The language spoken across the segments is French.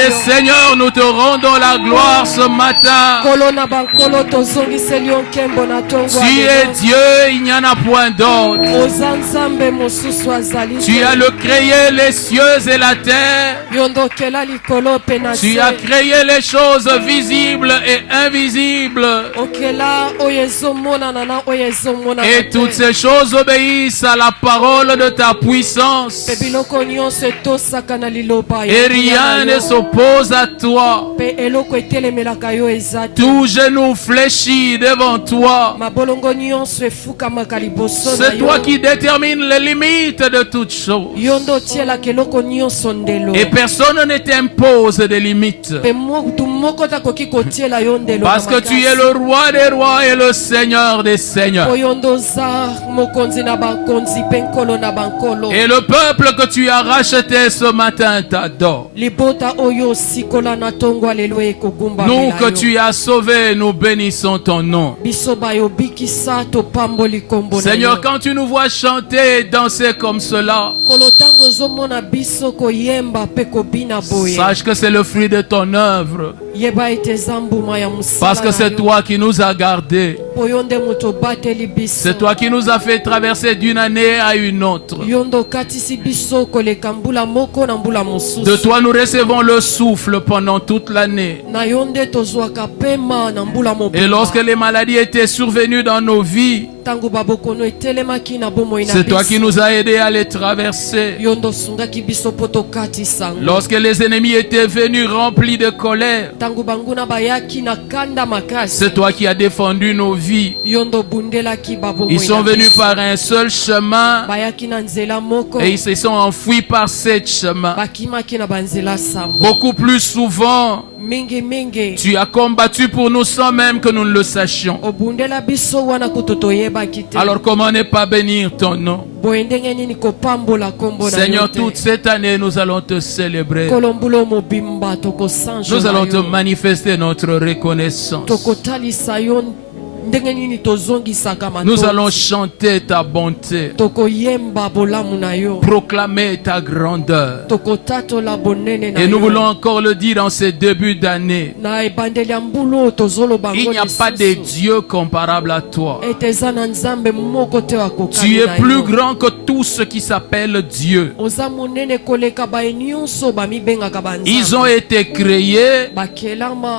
des seigneurs, nous te rendons la gloire ce matin. Tu es Dieu, il n'y en a point d'autre. Tu as créé les cieux et la terre. Tu as créé les choses visibles et invisibles. Et toutes ces choses obéissent à la parole de ta puissance. Et rien ne s'oppose à toi. Tout genou fléchit devant toi. C'est toi qui détermines les limites de toutes choses. Et personne ne t'impose des limites. Parce que tu es le roi des rois et le seigneur des seigneurs. Et le peuple que tu as racheté ce matin t'adore. Nous que tu as sauvés, nous bénissons ton nom. Seigneur, quand tu nous vois chanter et danser comme cela, sache que c'est le fruit de ton œuvre. Parce que c'est toi qui nous as gardés. C'est toi qui nous as fait traverser d'une année à une autre. De toi nous recevons le souffle pendant toute l'année. Et lorsque les maladies étaient survenues dans nos vies, c'est toi qui nous as aidés à les traverser. Lorsque les ennemis étaient venus remplis de colère, c'est toi qui as défendu nos vies. Ils sont venus par un seul chemin et ils se sont enfuis par sept chemins. Beaucoup plus souvent, tu as combattu pour nous sans même que nous ne le sachions. Alors comment ne pas bénir ton nom? Seigneur, toute cette année nous allons te célébrer. Nous allons te manifester notre reconnaissance. Nous allons chanter ta bonté, proclamer ta grandeur. Et nous voulons encore le dire en ces débuts d'année. Il n'y a pas de Dieu comparable à toi. Tu es plus grand que tout ce qui s'appelle Dieu. Ils ont été créés,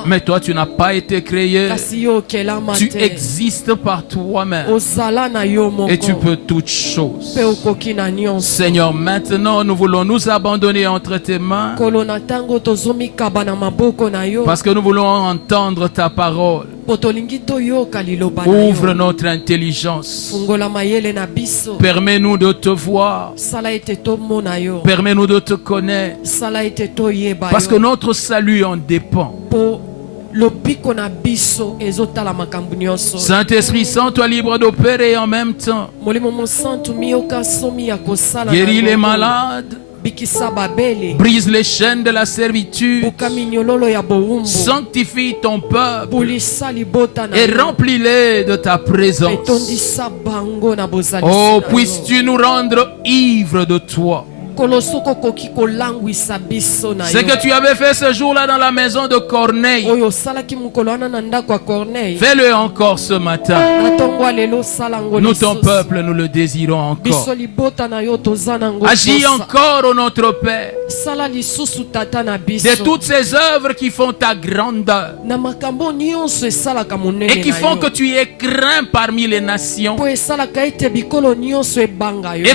mais toi tu n'as pas été créé. Tu existes par toi-même et tu peux toutes choses. Seigneur, maintenant nous voulons nous abandonner entre tes mains parce que nous voulons entendre ta parole. Ouvre notre intelligence. Permets-nous de te voir. Permets-nous de te connaître. Parce que notre salut en dépend. Saint-Esprit Saint, toi libre d'opérer en même temps. Guéris les malades. Brise les chaînes de la servitude. Sanctifie ton peuple et remplis-les de ta présence. Oh, puisses-tu nous rendre ivres de toi. Ce que tu avais fait ce jour-là dans la maison de Corneille, fais-le encore ce matin. Nous, ton peuple, nous le désirons encore. Agis encore, ô notre Père, de toutes ces œuvres qui font ta grandeur et qui font que tu es craint parmi les nations et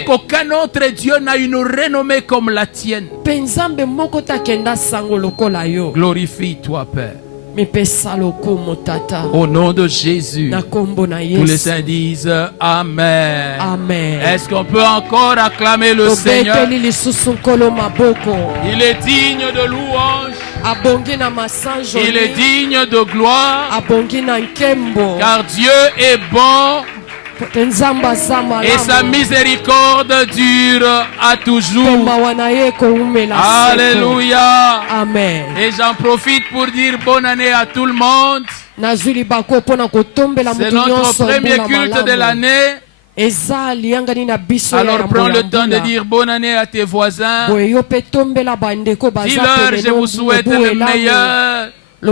qu'aucun autre Dieu n'a une renommée comme la tienne. Glorifie-toi, Père. Au nom de Jésus, tous les saints disent Amen. Amen. Est-ce qu'on peut encore acclamer le Seigneur? Il est digne de louange. Il est digne de gloire. Car Dieu est bon et sa miséricorde dure à toujours. Alléluia. Amen. Et j'en profite pour dire bonne année à tout le monde. C'est notre premier culte de l'année. Alors prends le temps de dire bonne année à tes voisins. Dis-leur, je vous souhaite le meilleur. Que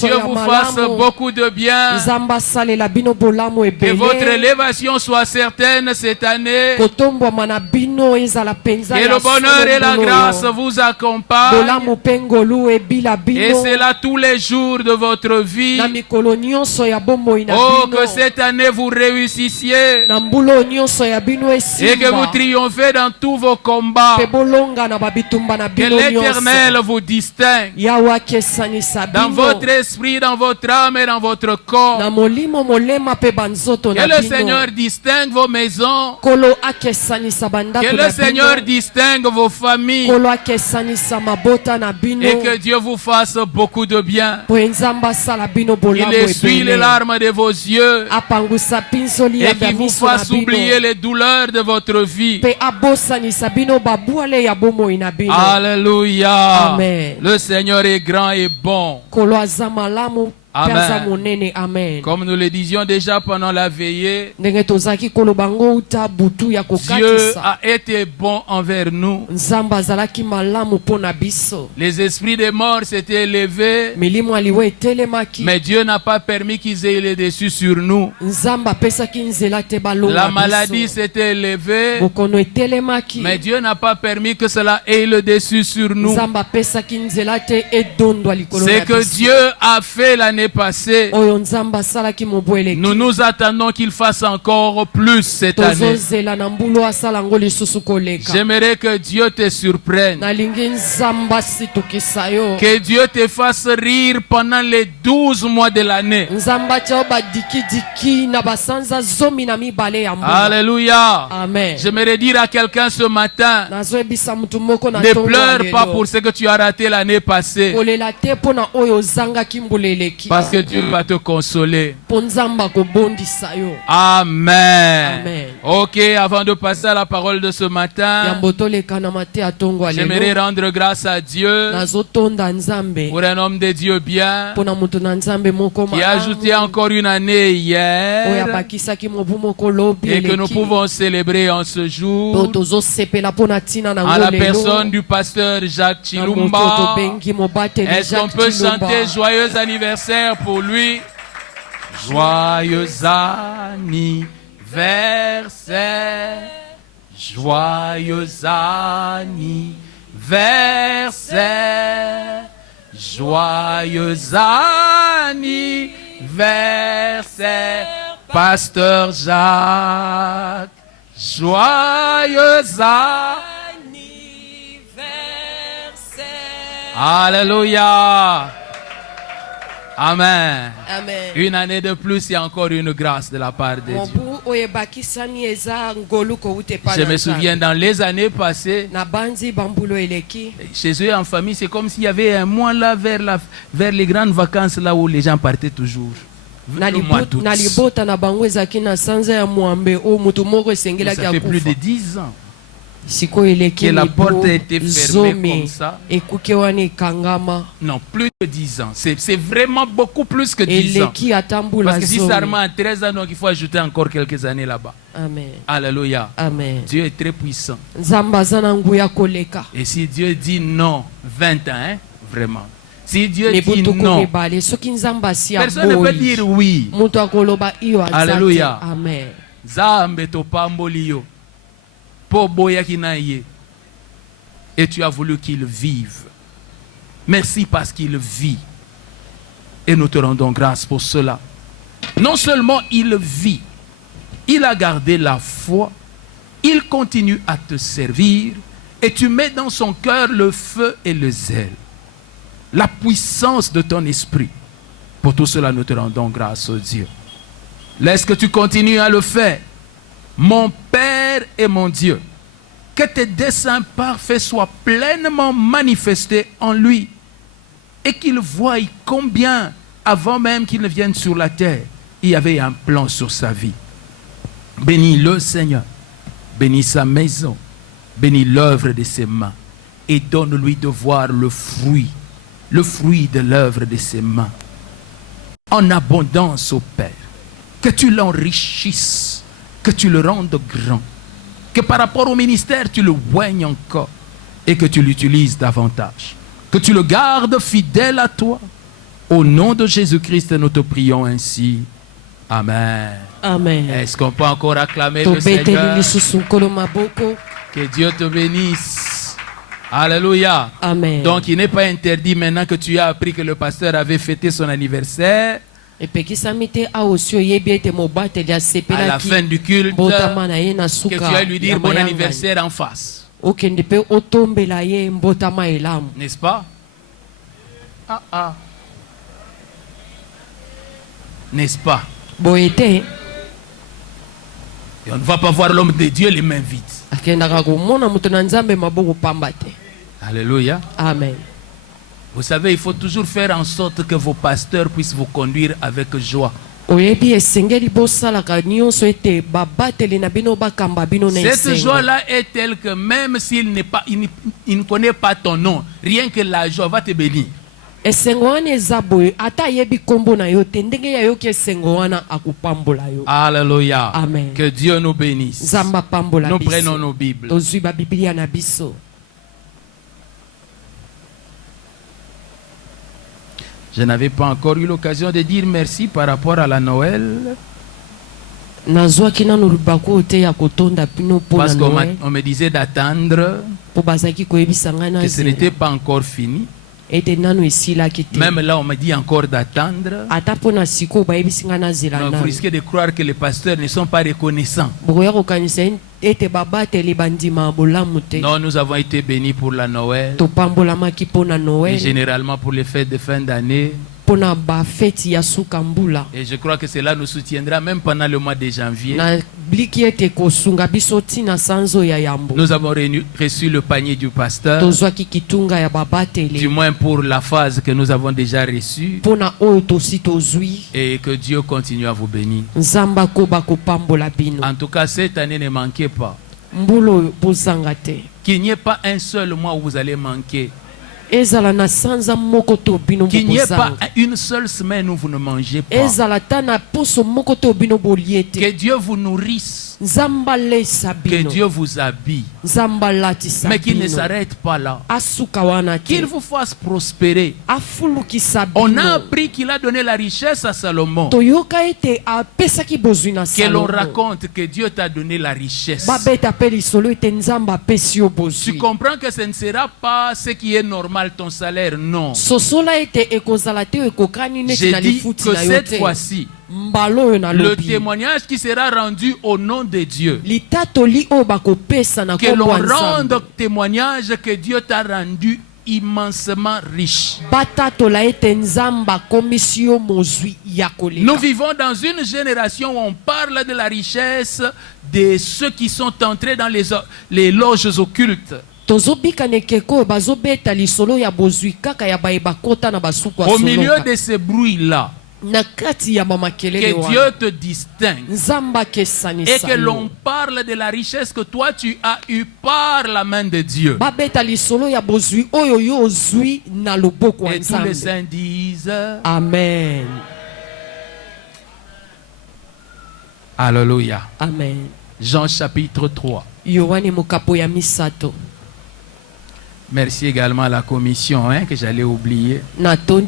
Dieu vous fasse beaucoup de bien. Que votre élévation soit certaine cette année. Que le bonheur et la grâce vous accompagnent. Et c'est là tous les jours de votre vie. Oh, que cette année vous réussissiez. Et que vous triomphez dans tous vos combats. Que l'Éternel vous distingue. Dans votre esprit, dans votre âme et dans votre corps. Que le Seigneur distingue vos maisons. Que le Seigneur distingue vos familles. Et que Dieu vous fasse beaucoup de bien. Qu'il essuie les larmes de vos yeux. Et qu'il vous fasse oublier les douleurs de votre vie. Alléluia. Amen. Le Seigneur est grand et bon. Amen. Comme nous le disions déjà pendant la veillée, Dieu a été bon envers nous. Les esprits des morts s'étaient élevés, mais Dieu n'a pas permis qu'ils aient le dessus sur nous. La maladie s'était élevée, mais Dieu n'a pas permis que cela ait le dessus sur nous. Ce que Dieu a fait l'année passée, nous nous attendons qu'il fasse encore plus cette année. J'aimerais que Dieu te surprenne. Que Dieu te fasse rire pendant les 12 mois de l'année. Alléluia. Amen. J'aimerais dire à quelqu'un ce matin, ne pleure pas pour ce que tu as raté l'année passée. Parce que Dieu va te consoler. Amen. Amen. Ok, avant de passer à la parole de ce matin, j'aimerais rendre grâce à Dieu pour un homme de Dieu bien qui a ajouté encore une année hier et que nous pouvons célébrer en ce jour en la personne du pasteur Jacques Chilumba. Est-ce qu'on peut chanter joyeux anniversaire pour lui? Joyeux anniversaire, joyeux anniversaire, joyeux anniversaire, Pasteur Jacques, joyeux anniversaire. Alléluia. Amen. Amen. Une année de plus et encore une grâce de la part de Dieu. Je me souviens dans les années passées, chez eux en famille, c'est comme s'il y avait un mois là vers les grandes vacances là où les gens partaient toujours. Le mois d'août. Ça fait plus de 10 ans que la porte a été fermée comme ça. Non, plus de 10 ans. C'est vraiment beaucoup plus que 10 ans. Parce que si ça remonte à 13 ans, donc il faut ajouter encore quelques années là-bas. Amen. Alléluia. Amen. Dieu est très puissant. Et si Dieu dit non, 20 ans, hein, vraiment. Si Dieu dit non, personne ne peut dire oui. Alléluia. Amen. Zambe to pambolio. Et tu as voulu qu'il vive. Merci parce qu'il vit. Et nous te rendons grâce pour cela. Non seulement il vit, il a gardé la foi, il continue à te servir et tu mets dans son cœur le feu et le zèle, la puissance de ton esprit. Pour tout cela, nous te rendons grâce, oh Dieu. Laisse que tu continues à le faire. Mon Père et mon Dieu, que tes desseins parfaits soient pleinement manifestés en lui et qu'il voie combien, avant même qu'il ne vienne sur la terre, il y avait un plan sur sa vie. Bénis le Seigneur, bénis sa maison, bénis l'œuvre de ses mains et donne-lui de voir le fruit de l'œuvre de ses mains. En abondance, ô Père, que tu l'enrichisses que tu le rendes grand. Que par rapport au ministère, tu le oignes encore et que tu l'utilises davantage. Que tu le gardes fidèle à toi. Au nom de Jésus-Christ, nous te prions ainsi. Amen. Amen. Est-ce qu'on peut encore acclamer le Seigneur? Que Dieu te bénisse. Alléluia. Amen. Donc il n'est pas interdit maintenant que tu as appris que le pasteur avait fêté son anniversaire. À la fin du culte, que tu vas lui dire bon anniversaire en face. N'est-ce pas? N'est-ce pas? Et on ne va pas voir l'homme de Dieu les mains vides. Alléluia. Amen. Vous savez, il faut toujours faire en sorte que vos pasteurs puissent vous conduire avec joie. Cette joie-là est telle que même s'il il ne connaît pas ton nom, rien que la joie va te bénir. Alléluia. Amen. Que Dieu nous bénisse. Nous prenons nos Bibles. Je n'avais pas encore eu l'occasion de dire merci par rapport à la Noël. Parce qu'on me disait d'attendre que ce n'était pas encore fini. Même là, on me dit encore d'attendre. Donc, vous risquez de croire que les pasteurs ne sont pas reconnaissants. Non, nous avons été bénis pour la Noël. Et généralement pour les fêtes de fin d'année. Et je crois que cela nous soutiendra même pendant le mois de janvier. Nous avons reçu le panier du pasteur, du moins pour la phase que nous avons déjà reçue. Et que Dieu continue à vous bénir. En tout cas, cette année, ne manquez pas. Qu'il n'y ait pas un seul mois où vous allez manquer. Qu'il n'y ait pas une seule semaine où vous ne mangez pas. Que Dieu vous nourrisse. Que Dieu vous habille. Mais qu'il ne s'arrête pas là. Qu'il vous fasse prospérer. On a appris qu'il a donné la richesse à Salomon. Que l'on raconte que Dieu t'a donné la richesse. Tu comprends que ce ne sera pas ce qui est normal, ton salaire, non. J'ai dit que cette fois-ci, le témoignage qui sera rendu au nom de Dieu, que l'on rende témoignage que Dieu t'a rendu immensement riche. Nous vivons dans une génération où on parle de la richesse de ceux qui sont entrés dans les loges occultes. Au milieu de ce bruit-là, que Dieu te distingue et que l'on parle de la richesse que toi tu as eue par la main de Dieu. Et tous les saints disent Amen. Alléluia. Amen. Jean chapitre 3. Merci également à la commission que j'allais oublier. Que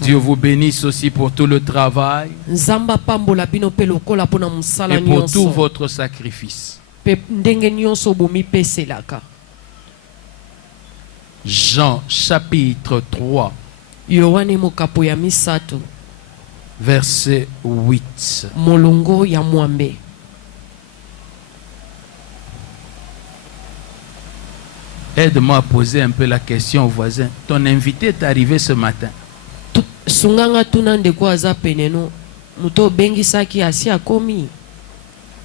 Dieu vous bénisse aussi pour tout le travail et pour tout votre sacrifice. Jean chapitre 3 verset 8. Aide-moi à poser un peu la question au voisin. Ton invité est arrivé ce matin.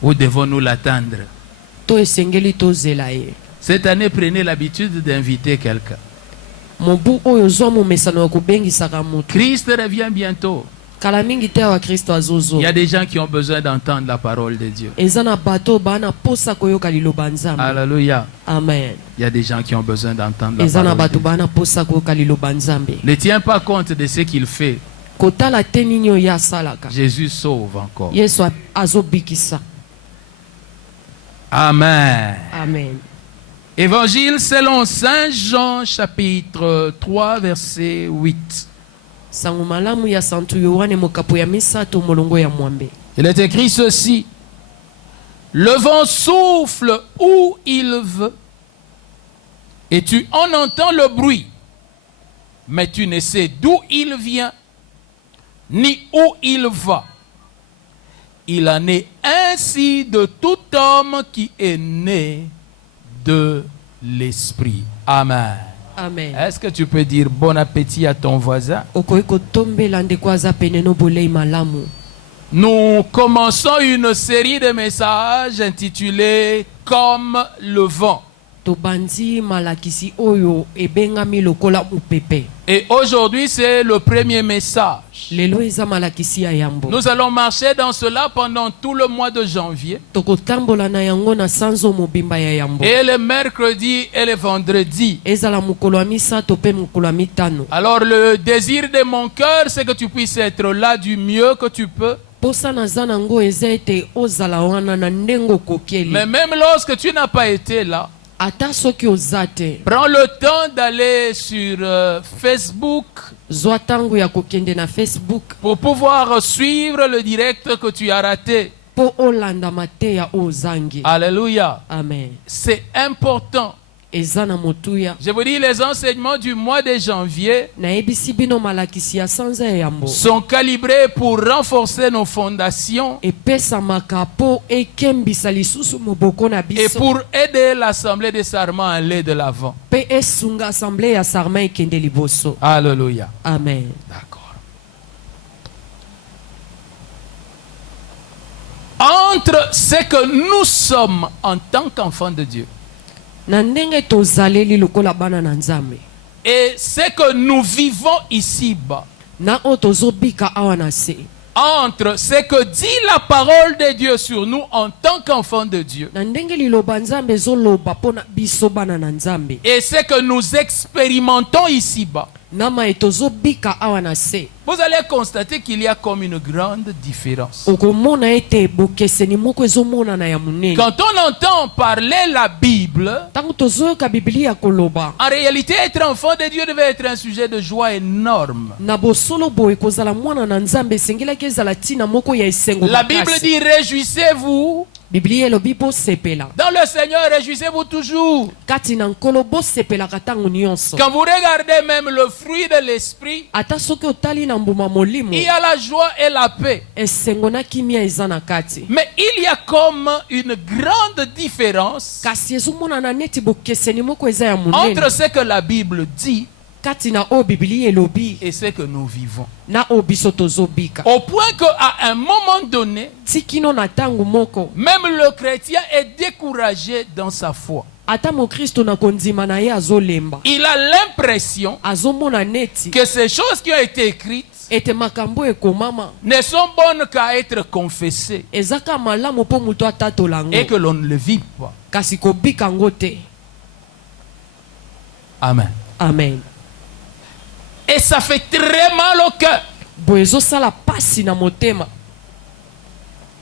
Où devons-nous l'attendre? Cette année, prenez l'habitude d'inviter quelqu'un. Christ revient bientôt. Il y a des gens qui ont besoin d'entendre la parole de Dieu. Alléluia. Amen. Il y a des gens qui ont besoin d'entendre la parole de Dieu. Ne tiens pas compte de ce qu'il fait. Jésus sauve encore. Amen. Amen. Évangile selon Saint Jean, chapitre 3, verset 8. Il est écrit ceci. Le vent souffle où il veut et tu en entends le bruit, mais tu ne sais d'où il vient ni où il va. Il en est ainsi de tout homme qui est né de l'esprit. Amen. Amen. Est-ce que tu peux dire bon appétit à ton voisin? Nous commençons une série de messages intitulés Comme le vent. Et aujourd'hui, c'est le premier message. Nous allons marcher dans cela pendant tout le mois de janvier. Et le mercredi et le vendredi. Alors le désir de mon cœur, c'est que tu puisses être là du mieux que tu peux. Mais même lorsque tu n'as pas été là, prends le temps d'aller sur Facebook pour pouvoir suivre le direct que tu as raté. Alléluia. Amen. C'est important. Je vous dis, les enseignements du mois de janvier sont calibrés pour renforcer nos fondations et pour aider l'Assemblée des Sarments à aller de l'avant. Alléluia. Amen. D'accord. Entre ce que nous sommes en tant qu'enfants de Dieu et ce que nous vivons ici-bas, entre ce que dit la parole de Dieu sur nous en tant qu'enfants de Dieu et ce que nous expérimentons ici-bas, vous allez constater qu'il y a comme une grande différence. Quand on entend parler la Bible, en réalité, être enfant de Dieu devait être un sujet de joie énorme. La Bible dit réjouissez-vous. Dans le Seigneur, réjouissez-vous toujours. Quand vous regardez même le fruit de l'esprit, il y a la joie et la paix. Mais il y a comme une grande différence entre ce que la Bible dit et ce que nous vivons. Au point qu'à un moment donné, même le chrétien est découragé dans sa foi. Il a l'impression que ces choses qui ont été écrites ne sont bonnes qu'à être confessées et que l'on ne le vit pas. Amen. Amen. Et ça fait très mal au cœur.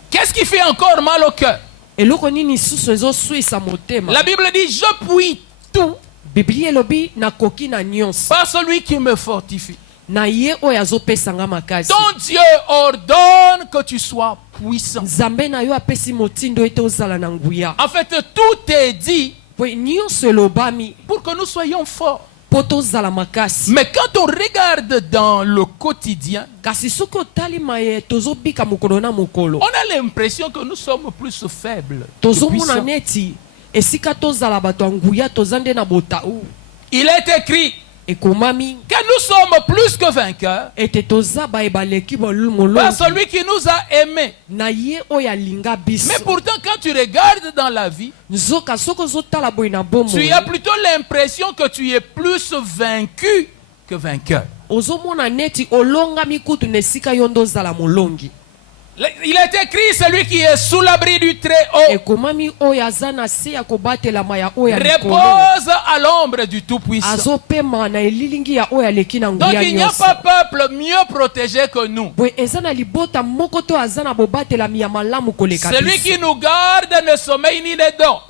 Qu'est-ce qui fait encore mal au cœur? La Bible dit je puis tout par celui qui me fortifie. Ton Dieu ordonne que tu sois puissant. En fait, tout est dit pour que nous soyons forts. Mais quand on regarde dans le quotidien, on a l'impression que nous sommes plus faibles que puissants. Il est écrit que nous sommes plus que vainqueurs par celui qui nous a aimés. Mais pourtant, quand tu regardes dans la vie, tu as plutôt l'impression que tu es plus vaincu que vainqueur. Il est écrit, celui qui est sous l'abri du Très-Haut repose à l'ombre du Tout-Puissant. Donc il n'y a pas peuple mieux protégé que nous. Celui qui nous garde ne sommeille ni ne dort.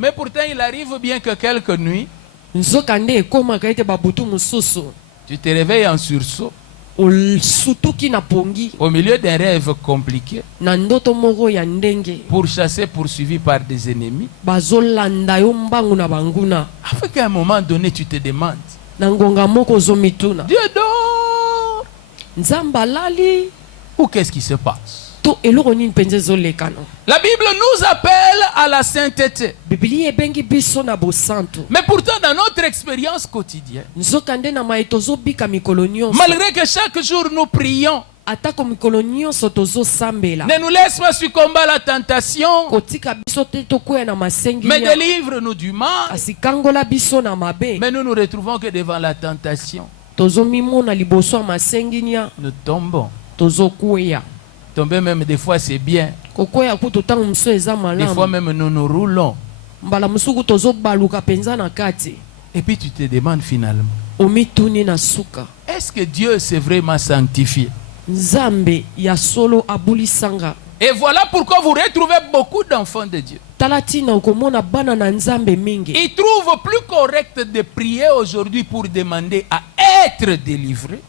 Mais pourtant il arrive bien que quelques nuits, tu te réveilles en sursaut au milieu d'un rêve compliqué, pourchassé, poursuivi par des ennemis, afin qu'à un moment donné tu te demandes, Dieu dort ou qu'est-ce qui se passe? La Bible nous appelle à la sainteté. Mais pourtant dans notre expérience quotidienne, malgré que chaque jour nous prions, ne nous laisse pas succomber à la tentation, mais délivre-nous du mal. Mais nous nous retrouvons que devant la tentation, nous tombons. Tomber même des fois c'est bien. Des fois même nous nous roulons. Et puis tu te demandes finalement, est-ce que Dieu s'est vraiment sanctifié? Et voilà pourquoi vous retrouvez beaucoup d'enfants de Dieu. Ils trouvent plus correct de prier aujourd'hui pour demander à être délivrés,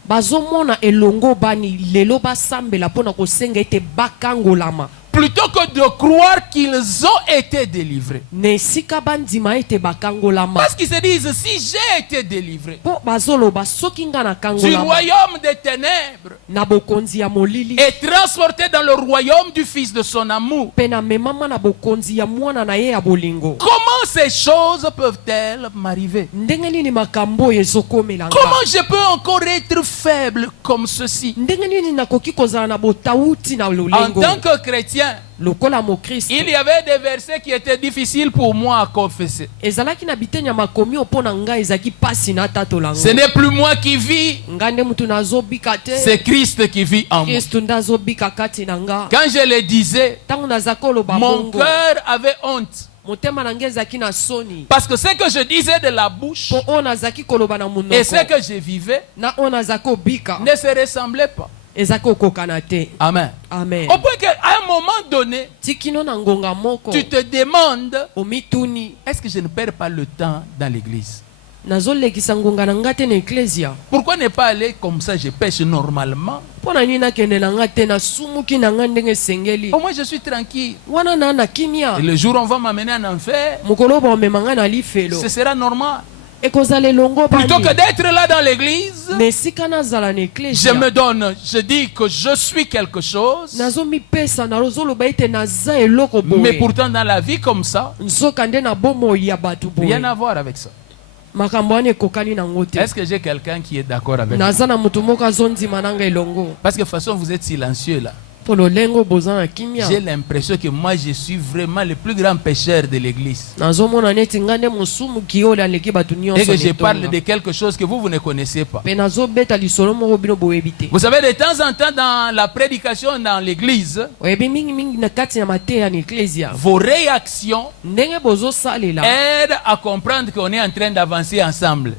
plutôt que de croire qu'ils ont été délivrés. Parce qu'ils se disent, si j'ai été délivré du royaume des ténèbres et transporté dans le royaume du Fils de son amour, comment ces choses peuvent-elles m'arriver? Comment je peux encore être faible comme ceci? En tant que chrétien, il y avait des versets qui étaient difficiles pour moi à confesser. Ce n'est plus moi qui vis, c'est Christ qui vit en moi. Quand je le disais, mon cœur avait honte. Parce que ce que je disais de la bouche et ce que je vivais ne se ressemblaient pas. Amen. Amen. Au point qu'à un moment donné, tu te demandes, est-ce que je ne perds pas le temps dans l'église? Pourquoi ne pas aller comme ça, je pêche normalement? Au moins je suis tranquille. Et le jour où on va m'amener en enfer, ce sera normal. Plutôt que d'être là dans l'église, je me donne, je dis que je suis quelque chose, mais pourtant dans la vie comme ça, rien à voir avec ça. Est-ce que j'ai quelqu'un qui est d'accord avec moi? Parce que de toute façon vous êtes silencieux là. J'ai l'impression que moi je suis vraiment le plus grand pécheur de l'église. Et que je parle de quelque chose que vous ne connaissez pas. Vous savez, de temps en temps dans la prédication dans l'église, vos réactions aident à comprendre qu'on est en train d'avancer ensemble.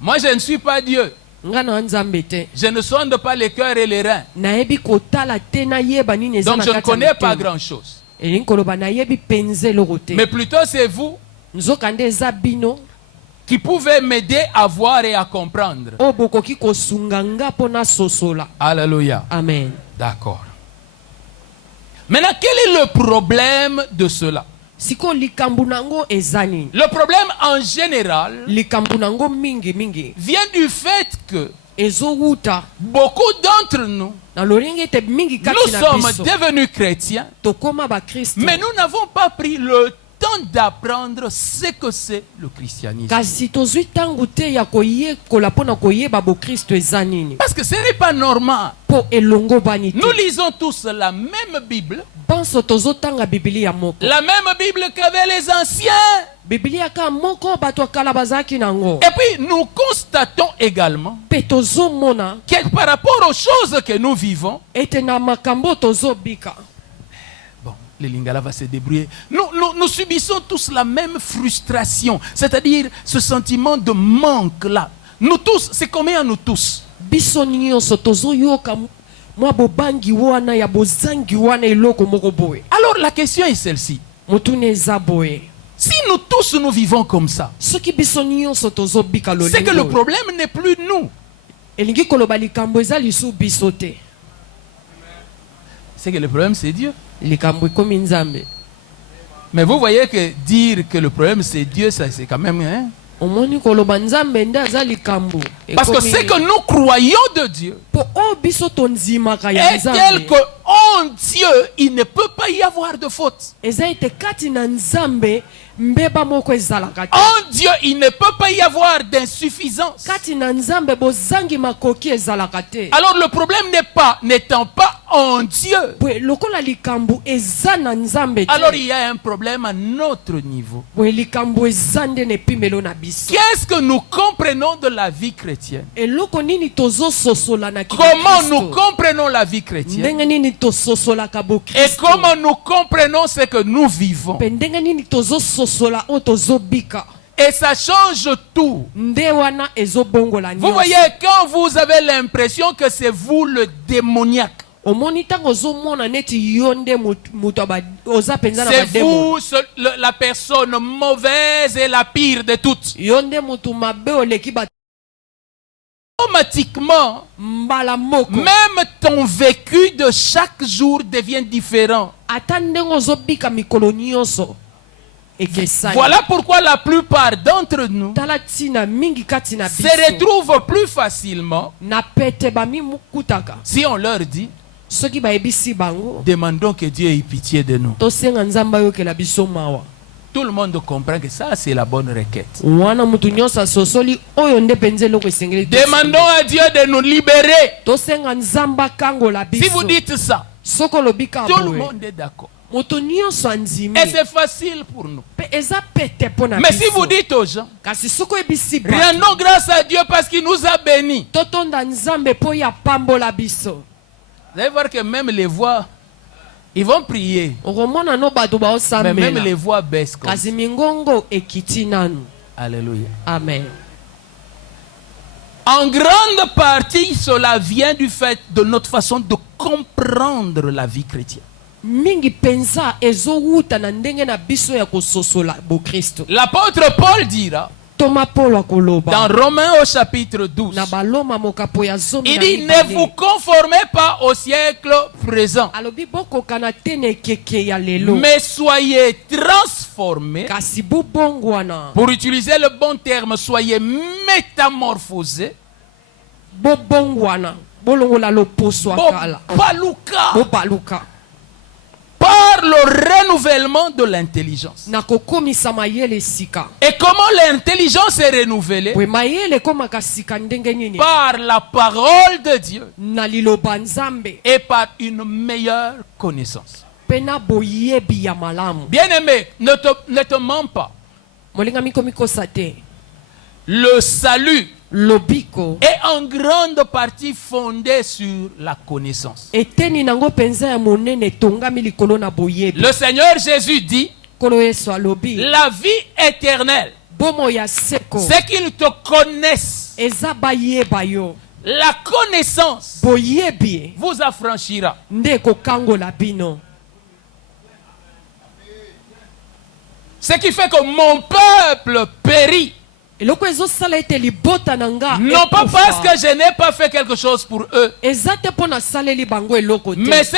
Moi je ne suis pas Dieu. Je ne sonde pas les cœurs et les reins. Donc je ne connais pas grand chose. Mais plutôt c'est vous qui pouvez m'aider à voir et à comprendre. Alléluia. Amen. D'accord. Maintenant, quel est le problème de cela? Le problème en général vient du fait que beaucoup d'entre nous, nous sommes devenus chrétiens, mais nous n'avons pas pris le temps temps d'apprendre ce que c'est le christianisme. Parce que ce n'est pas normal. Nous lisons tous la même Bible. La même Bible qu'avaient les anciens. Et puis nous constatons également que par rapport aux choses que nous vivons, bon, le Lingala va se débrouiller. Nous subissons tous la même frustration, c'est-à-dire ce sentiment de manque là. Nous tous, c'est combien nous tous? Alors la question est celle-ci. Si nous tous nous vivons comme ça, c'est que le problème n'est plus nous. C'est que le problème c'est Dieu. Mais vous voyez que dire que le problème c'est Dieu, ça c'est quand même... Hein? Parce que ce que nous croyons de Dieu est tel que en Dieu, il ne peut pas y avoir de faute. En Dieu, il ne peut pas y avoir d'insuffisance. Alors le problème n'étant pas en Dieu, alors il y a un problème à notre niveau. Qu'est-ce que nous comprenons de la vie chrétienne? Comment nous comprenons la vie chrétienne? Et comment nous comprenons ce que nous vivons? Et ça change tout. Vous voyez, quand vous avez l'impression que c'est vous le démoniaque, c'est vous la personne mauvaise et la pire de toutes. Automatiquement, même ton vécu de chaque jour devient différent. Voilà pourquoi la plupart d'entre nous se retrouvent plus facilement si on leur dit: demandons que Dieu ait pitié de nous. Tout le monde comprend que ça c'est la bonne requête. Demandons à Dieu de nous libérer. Si vous dites ça, tout le monde est d'accord. Et c'est facile pour nous. Mais si vous dites aux gens: rendons grâce à Dieu parce qu'il nous a bénis, vous allez voir que même les voix, ils vont prier, mais même les voix baissent comme ça. Alléluia. Amen. En grande partie, cela vient du fait de notre façon de comprendre la vie chrétienne. L'apôtre Paul dira dans Romains au chapitre 12, il dit: ne vous conformez pas au siècle présent, mais soyez transformés, pour utiliser le bon terme, soyez métamorphosés, par le renouvellement de l'intelligence. Et comment l'intelligence est renouvelée? Par la parole de Dieu et par une meilleure connaissance. Bien-aimé, ne te mens pas. Le salut est en grande partie fondé sur la connaissance. Le Seigneur Jésus dit: la vie éternelle, c'est qu'ils te connaissent. La connaissance vous affranchira. Ce qui fait que mon peuple périt, non pas parce que je n'ai pas fait quelque chose pour eux, mais ce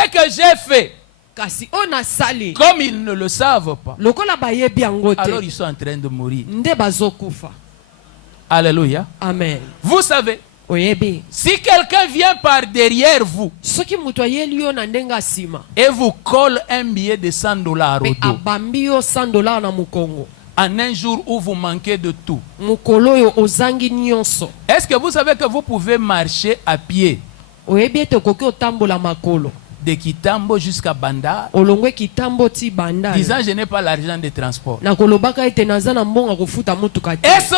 que j'ai fait, comme ils ne le savent pas, alors ils sont en train de mourir. Alléluia. Amen. Vous savez, Si quelqu'un vient par derrière vous et vous colle un billet de $100 au dos, en un jour où vous manquez de tout, est-ce que vous savez que vous pouvez marcher à pied de Kitambo jusqu'à Bandar, disant je n'ai pas l'argent de transport? Est-ce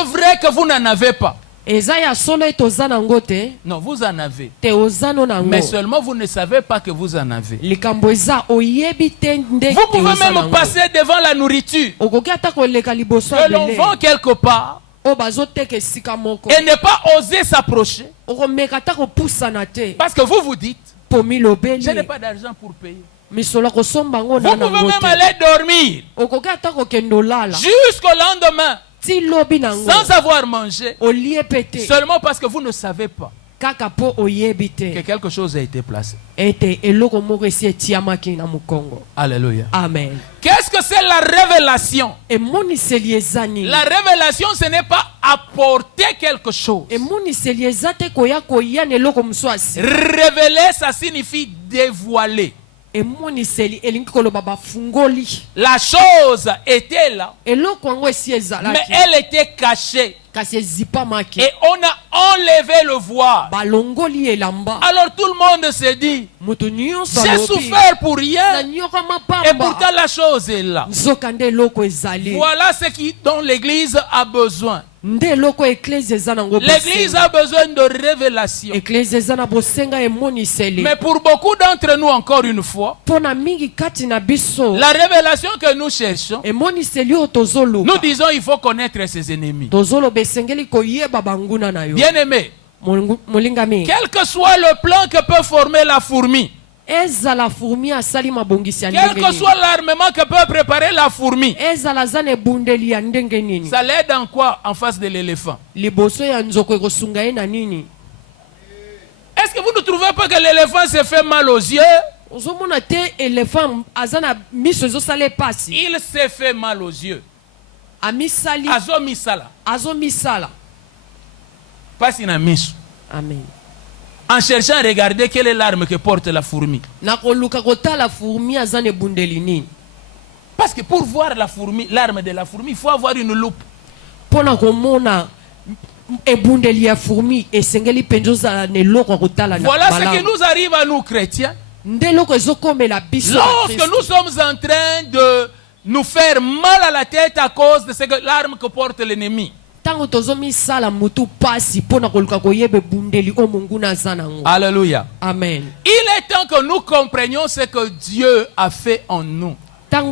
vrai que vous n'en avez pas? Non, vous en avez. Mais seulement vous ne savez pas que vous en avez. Vous pouvez même passer devant la nourriture que l'on vend quelque part et ne pas oser s'approcher parce que vous vous dites je n'ai pas d'argent pour payer. Vous pouvez même aller dormir jusqu'au lendemain sans avoir mangé, seulement parce que vous ne savez pas que quelque chose a été placé. Alléluia. Amen. Qu'est-ce que c'est la révélation? La révélation, ce n'est pas apporter quelque chose. Révéler, ça signifie dévoiler. La chose était là, mais elle était cachée. Et on a enlevé le voile. Alors tout le monde se dit j'ai souffert pour rien et pourtant la chose est là. Voilà ce dont l'église a besoin. L'église a besoin de révélation. Mais pour beaucoup d'entre nous, encore une fois, la révélation que nous cherchons, nous disons il faut connaître ses ennemis. Bien-aimé, quel que soit le plan que peut former la fourmi, quel que soit l'armement que peut préparer la fourmi, ça l'aide en quoi en face de l'éléphant? Est-ce que vous ne trouvez pas que l'éléphant se fait mal aux yeux? Il s'est fait mal aux yeux. Amen. En cherchant à regarder quelle est l'arme que porte la fourmi. Parce que pour voir la fourmi, l'arme de la fourmi, il faut avoir une loupe. Voilà ce qui nous arrive à nous chrétiens. Lorsque nous sommes en train de nous faire mal à la tête à cause de l'arme que porte l'ennemi. Alléluia. Amen. Il est temps que nous comprenions ce que Dieu a fait en nous. Qu'est-ce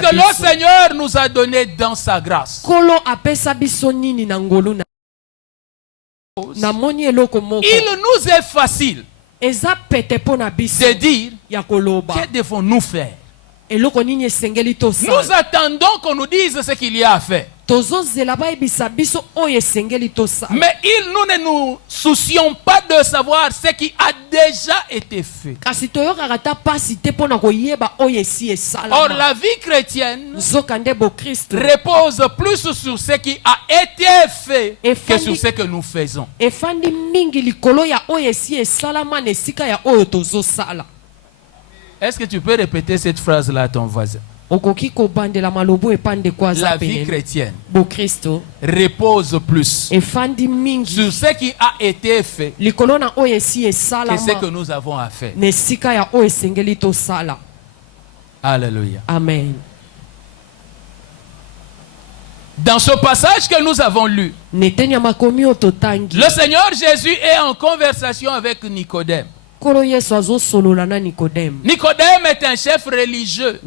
que le Seigneur nous a donné dans sa grâce? Il nous est facile de dire que devons-nous faire? Nous attendons qu'on nous dise ce qu'il y a à faire. Mais nous ne nous soucions pas de savoir ce qui a déjà été fait. Or, la vie chrétienne repose plus sur ce qui a été fait que sur ce que nous faisons. Est-ce que tu peux répéter cette phrase-là à ton voisin? La vie chrétienne repose plus sur ce qui a été fait que ce que nous avons à faire. Alléluia. Amen. Dans ce passage que nous avons lu, le Seigneur Jésus est en conversation avec Nicodème. Nicodème est un chef religieux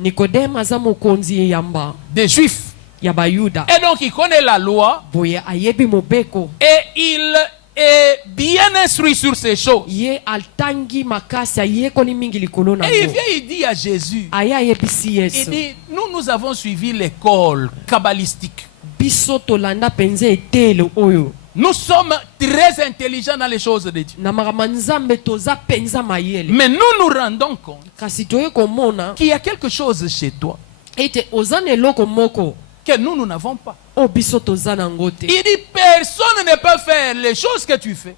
des Juifs. Et donc il connaît la loi. Et il est bien instruit sur ces choses. Et il vient, il dit à Jésus, il dit, nous avons suivi l'école kabbalistique. Nous sommes très intelligents dans les choses de Dieu. Mais nous nous rendons compte qu'il y a quelque chose chez toi que nous n'avons pas. O biso tozana ngote. Il dit personne ne peut faire les choses que tu fais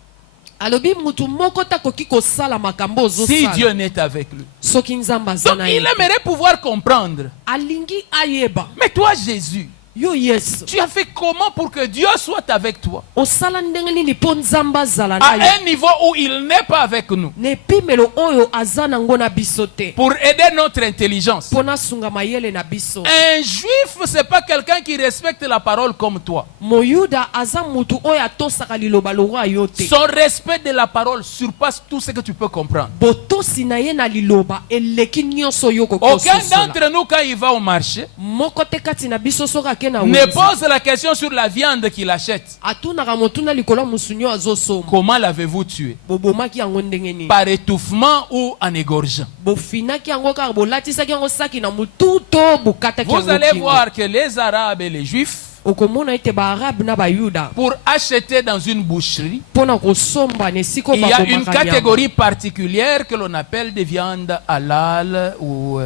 Alobi mutu moko takoki kosala makambo ozo si sala. Dieu n'est avec lui. Soki nzamba Donc zana il aimerait pouvoir comprendre. alingi ayeba. Mais toi Jésus, Yo yes. tu as fait comment pour que Dieu soit avec toi? Osala ndenge nini po nzamba zala À na yo. un niveau où il n'est pas avec nous. Ne pimelo oyo azana ngona biso te. Pour aider notre intelligence. Pona sunga mayele na biso. Un juif, c'est pas quelqu'un qui respecte la parole comme toi. Moyuda aza mutu oyo atosaka liloba lorwa yo te. Son respect de la parole surpasse tout ce que tu peux comprendre. Botosi na ye na liloba eleki nyonso yo Aucun kokososola. d'entre nous, quand il va au marché, Moko te kati na biso soka ke na ne wenze. pose la question sur la viande qu'il achète. Atunaka motuna likolo musunyo azosoma. Comment l'avez-vous tué? Bobomaki yango ndenge nini. Par étouffement ou en égorgeant? Bofinaki yango kaka bolatisaki yango saki na mutu to bokataki yango Vous allez kingo. voir que les Arabes et les Juifs, Okomona ete baarabe na bayuda pour acheter dans une boucherie, mpona kosomba na esika il y a une babomaka nyama. catégorie particulière que l'on appelle des viandes halal ou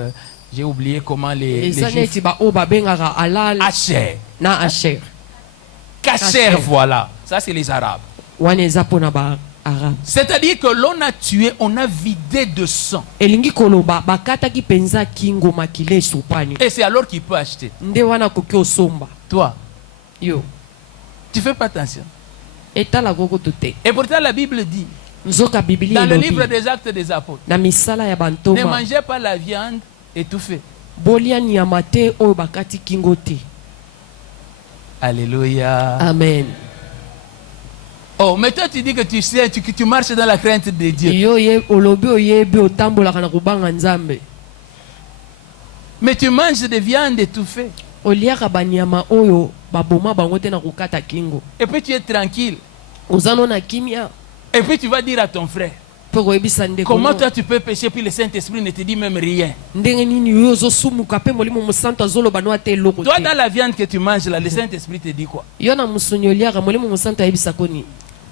j'ai oublié comment les Eza Juifs neti baoyo babengaka alal achèrent. na asher. Kasher, Kasher. voilà. Ça, c'est les Arabes. Wana eza mpona baarabe. C'est-à-dire que l'on a tué, on a vidé de sang. Elingi koloba bakataki penza kingo makile esopani. Et c'est alors qu'il peut acheter. Nde wana koki osomba. Toi, Yo. tu fais pas attention. Etala koko te. Et pourtant, la Bible dit, Nzoka Biblia dans le elobi. livre des Actes des Apôtres, Na misala ya ne bantoma. mangez pas la viande étouffée. Bolia nyama te oyo bakati kingo te. Alléluia. Amen. Oh, mais toi, tu dis que tu sais, tu marches dans la crainte de Dieu. Yo ye olobi oyebi otambolaka na kubanga nzambe. Mais tu manges des viandes étouffées. Oliaka banyama oyo baboma bango te na kukata kingo. Et puis tu es tranquille. Ozano na kimia. Et puis tu vas dire à ton frère, Po koyebisa ndeko. comment toi tu peux pécher puis le Saint-Esprit ne te dit même rien. Ndenge nini yo ozosumuka pe molimo mosantu azoloba no ate eloko Toi, te. dans la viande que tu manges là, le Saint-Esprit te dit quoi? Yo na musuni oliaka molimo mosantu ayebisa koni.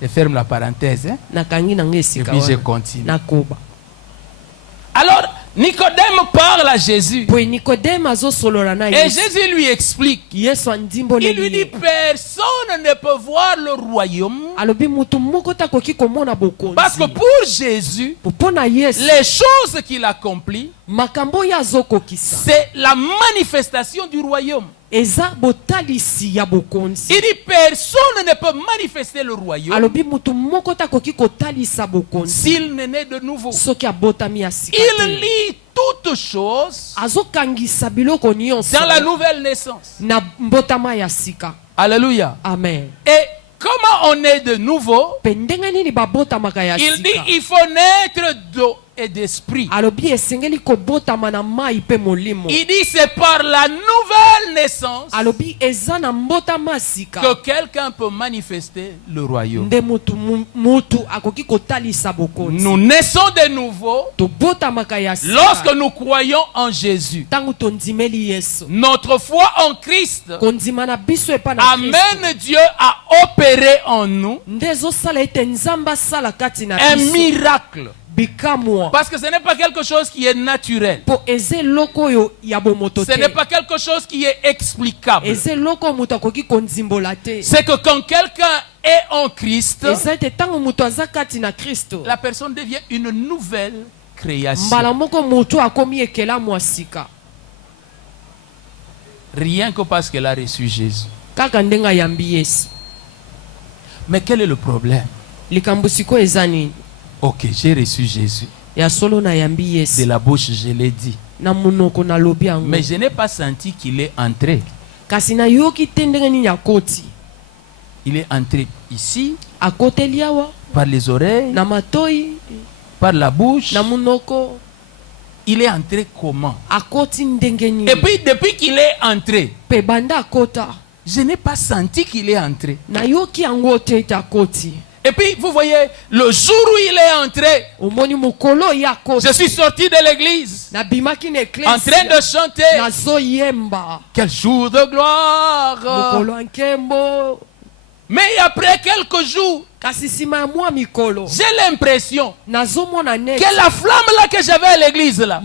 Je ferme la parenthèse. Hein? Nakangi nango Et esika puis je wana. continue. Nakoba. Alors, Nicodème parle à Jésus. Po Nikodème azosolola na Et Yesu. Jésus lui explique. Yesu andimboleli. Il lui dit, personne ne peut voir le royaume. Alobi mutu moko takoki komona bokonzi. Parce que pour Jésus, Pona Yesu. les choses qu'il accomplit, Makambo ya azokokisa. c'est la manifestation du royaume. Eza botalisi ya bokonzi. Il dit, personne ne peut manifester le royaume Alobi mutu moko takoki kotalisa bokonzi. s'il n'est né de nouveau. Soki abotami ya sika Il te. lit toutes choses Azokangisa biloko nyonso. dans la nouvelle naissance. Na mbotama ya sika. Alléluia. Amen. Et comment on est de nouveau? Pe ndenge nini babotamaka ya Il dit, sika. il faut naître d'eau et d'esprit. Alobi esengeli kobotama na mai pe molimo. Il dit, c'est par la nouvelle naissance Alobi eza na mbotama sika. que quelqu'un peut manifester le royaume. Nde mutu akoki kotalisa bokonzi. Nous naissons de nouveau Tobotamaka ya sika. lorsque nous croyons en Jésus. Tango tondimeli Yesu. Notre foi en Christ Kondima na biso epa na Kristo. amène Dieu à opérer en nous Nde ezosala ete nzambe asala kati na un biso. miracle. Bikamwa. Parce que ce n'est pas quelque chose qui est naturel. Po eze loko oyo ya bomoto Ce te. n'est pas quelque chose qui est explicable. Eze loko mutu akoki kondimbola te. C'est que quand quelqu'un est en Christ, Eza ete tango mutu aza kati na Kristo. la personne devient une nouvelle création. Mbala moko mutu akomi ekelamu ya sika. Rien que parce qu'elle a reçu Jésus. Kaka ndenga yambi Yesu. Mais quel est le problème? Likambo siko eza nini? Ok, j'ai reçu Jésus. Ya solo na yambi De Yesu. la bouche, je l'ai dit. Na munoko na lobi yango. Mais je n'ai pas senti qu'il est entré. Kasi na yoki te ndenge nini akoti. Il est entré ici, Akoteli awa. par les oreilles, Na matoi. par la bouche. Na munoko. Il est entré comment? Akoti ndenge nini. Et puis, depuis qu'il est entré, Pe banda akota. je n'ai pas senti qu'il est entré. Na yoki yango te ete akoti. Et puis, vous voyez, le jour où il est entré, Omoni mukolo ya akoti. je suis sorti de l'église Na bimaki na en eklesi. train de chanter. Na zo yemba. Quel jour de gloire! Mukolo nkembo. Mais après quelques jours, j'ai l'impression que la flamme là que j'avais à l'église là,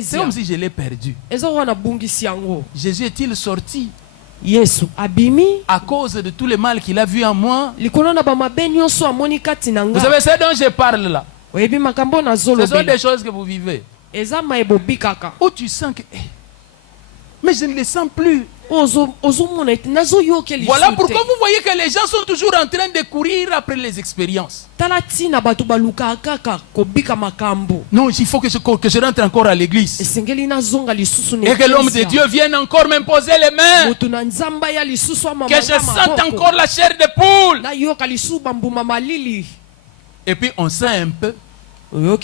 c'est comme si je l'ai perdue. Jésus est-il sorti à cause de tout le mal qu'il a vu en moi? Vous savez ce dont je parle là? Ce sont des choses que vous vivez. Où tu sens que mais je ne le sens plus. Voilà pourquoi vous voyez que les gens sont toujours en train de courir après les expériences. Non, il faut que je rentre encore à l'église. Et que l'homme de Dieu vienne encore m'imposer les mains. Que je sente encore la chair de poule. Et puis on sent un peu. On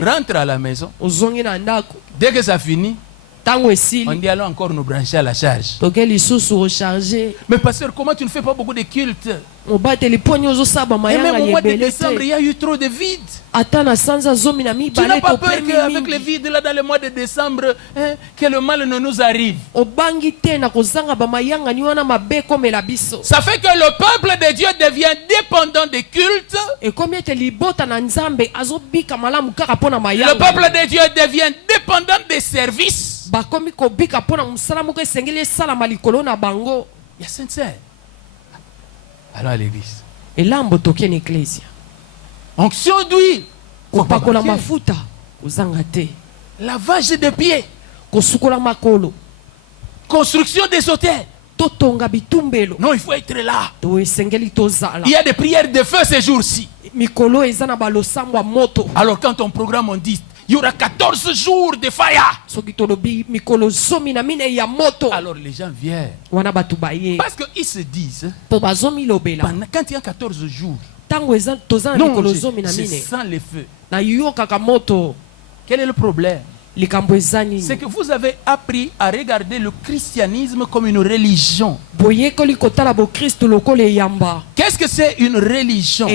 rentre à la maison. Dès que ça finit, on dit allons encore nous brancher à la charge. Mais pasteur, comment tu ne fais pas beaucoup de cultes? Et même au mois de décembre, il y a eu trop de vide. Tu n'as pas peur qu'avec le vide là dans le mois de décembre, que le mal ne nous arrive? Ça fait que le peuple de Dieu devient dépendant des cultes. Le peuple de Dieu devient dépendant des services. Il y a sincère. Alors à l'église. Onction d'huile. Lavage de pieds. Construction des hôtels. Non, il faut être là. Il y a des prières de feu ces jours-ci. Alors quand on programme, on dit il y aura 14 jours de fire. Alors les gens viennent. Parce qu'ils se disent, quand il y a 14 jours, non, je sens le feu. Quel est le problème? C'est que vous avez appris à regarder le christianisme comme une religion. Qu'est-ce que c'est une religion?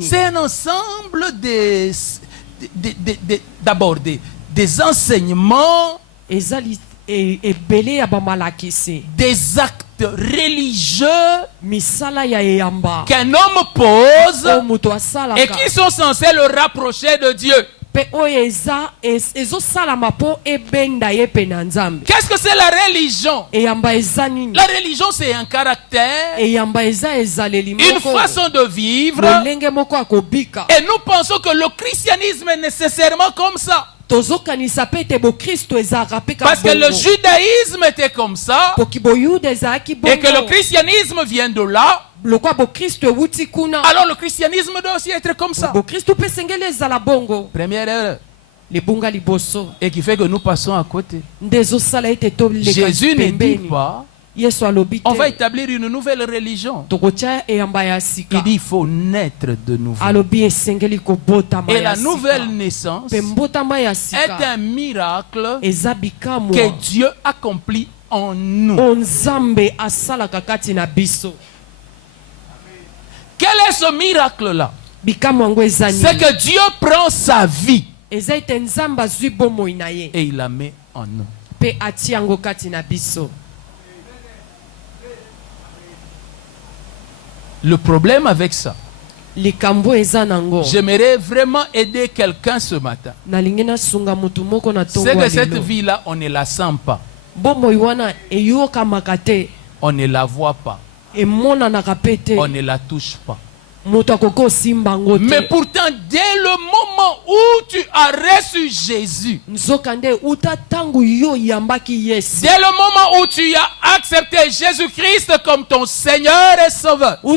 C'est un ensemble d'abord des enseignements, des actes religieux qu'un homme pose et qui sont censés le rapprocher de Dieu. Qu'est-ce que c'est la religion? La religion, c'est un caractère, une façon de vivre. Et nous pensons que le christianisme est nécessairement comme ça. Parce que le judaïsme était comme ça et que le christianisme vient de là. Alors le christianisme doit aussi être comme ça. Première erreur. Et qui fait que nous passons à côté. Jésus ne dit pas on va établir une nouvelle religion. Il dit il faut naître de nouveau. Et la nouvelle naissance est un miracle que Dieu accomplit en nous. Quel est ce miracle-là? C'est que Dieu prend sa vie et il la met en nous. Le problème avec ça, j'aimerais vraiment aider quelqu'un ce matin. C'est que cette vie-là, on ne la sent pas. On ne la voit pas. On ne la touche pas. Mais pourtant, dès le moment où tu as reçu Jésus, dès le moment où tu as accepté Jésus-Christ comme ton Seigneur et Sauveur, ce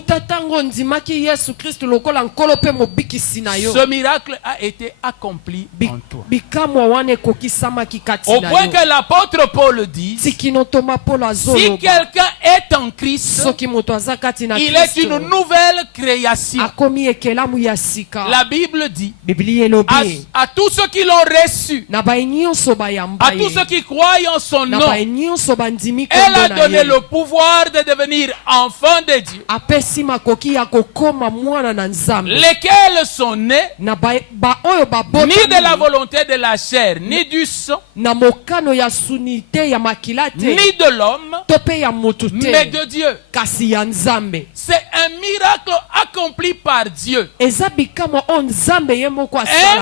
miracle a été accompli en toi. Au point que l'apôtre Paul dit, si quelqu'un est en Christ, il est une nouvelle création. La Bible dit à tous ceux qui l'ont reçu, à tous ceux qui croient en son nom, elle a donné le pouvoir de devenir enfants de Dieu, lesquels sont nés ni de la volonté de la chair, ni du sang, ni de l'homme, mais de Dieu. C'est un miracle accompli par Dieu. Un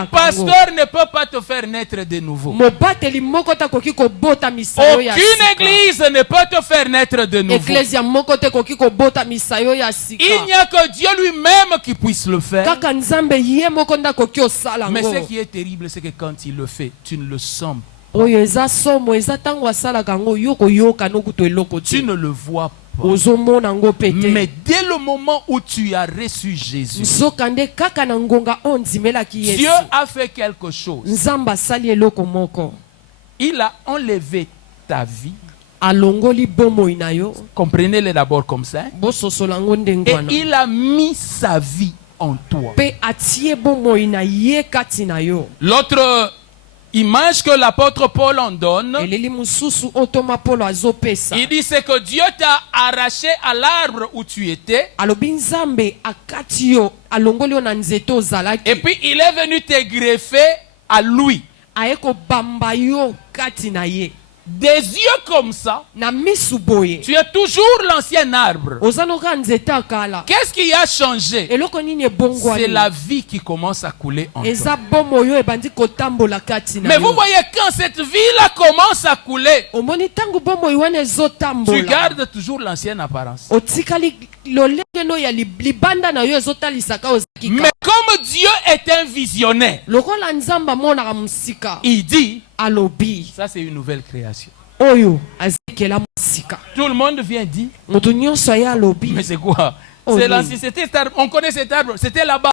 pasteur ne peut pas te faire naître de nouveau. Aucune église ne peut te faire naître de nouveau. Il n'y a que Dieu lui-même qui puisse le faire. Mais ce qui est terrible, c'est que quand il le fait, tu ne le sens pas. Tu ne le vois pas. Mais dès le moment où tu as reçu Jésus, Dieu a fait quelque chose. Il a enlevé ta vie. Comprenez-le d'abord comme ça. Et il a mis sa vie en toi. L'autre image que l'apôtre Paul en donne, il dit c'est que Dieu t'a arraché à l'arbre où tu étais. Et puis il est venu te greffer à lui. Des yeux comme ça, tu es toujours l'ancien arbre. Qu'est-ce qui a changé? C'est la vie qui commence à couler en toi. Mais vous voyez, quand cette vie-là commence à couler, tu gardes toujours l'ancienne apparence. Mais comme Dieu est un visionnaire, il dit, ça c'est une nouvelle création. Tout le monde vient dire, mais c'est quoi? C'est l'ancien, on connaît cet arbre, c'était là-bas.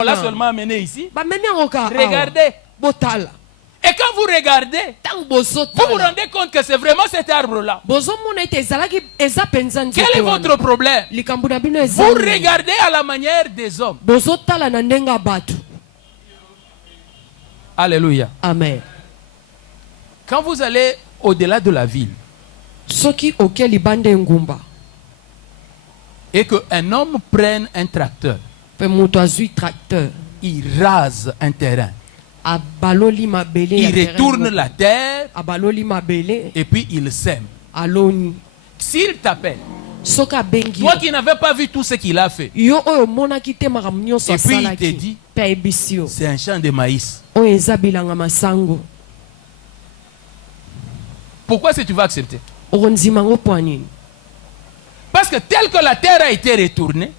On l'a seulement amené ici. Regardez. Et quand vous regardez, vous vous rendez compte que c'est vraiment cet arbre-là. Quel est votre problème? Vous regardez à la manière des hommes. Alléluia. Amen. Quand vous allez au-delà de la ville et qu'un homme prenne un tracteur, il rase un terrain, il retourne la terre et puis il sème. S'il t'appelle, toi qui n'avais pas vu tout ce qu'il a fait, et puis il te dit, c'est un champ de maïs. Pourquoi est-ce que tu vas accepter? Parce que tel que la terre a été retournée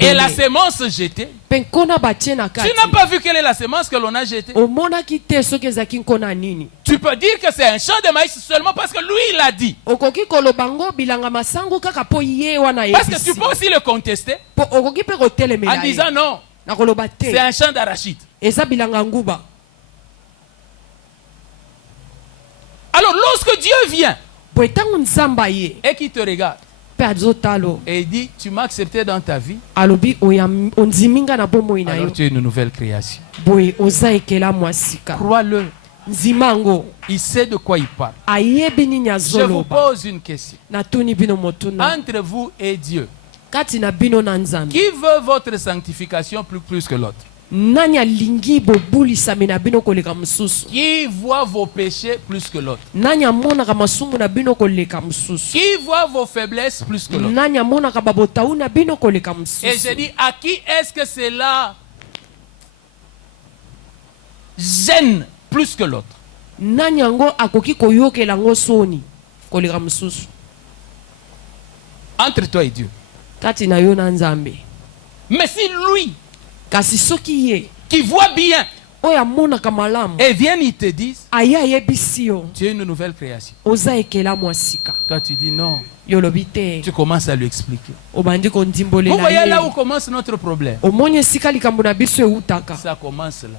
et la sémence jetée, tu n'as pas vu quelle est la sémence que l'on a jetée. Tu peux dire que c'est un champ de maïs seulement parce que lui il a dit. Parce que tu peux aussi le contester en disant non, c'est un champ d'arachide. Alors lorsque Dieu vient et qu'il te regarde et il dit, tu m'as accepté dans ta vie, alors tu es une nouvelle création. Crois-le. Il sait de quoi il parle. Je vous pose une question. Entre vous et Dieu, qui veut votre sanctification plus que l'autre? Qui voit vos péchés plus que l'autre? Qui voit vos faiblesses plus que l'autre? Et je dis, à qui est-ce que cela gêne plus que l'autre? Entre toi et Dieu. Mais si lui qui voit bien et viennent, ils te disent, tu es une nouvelle création. Toi tu dis non. Tu commences à lui expliquer. Vous voyez là où commence notre problème. Ça commence là.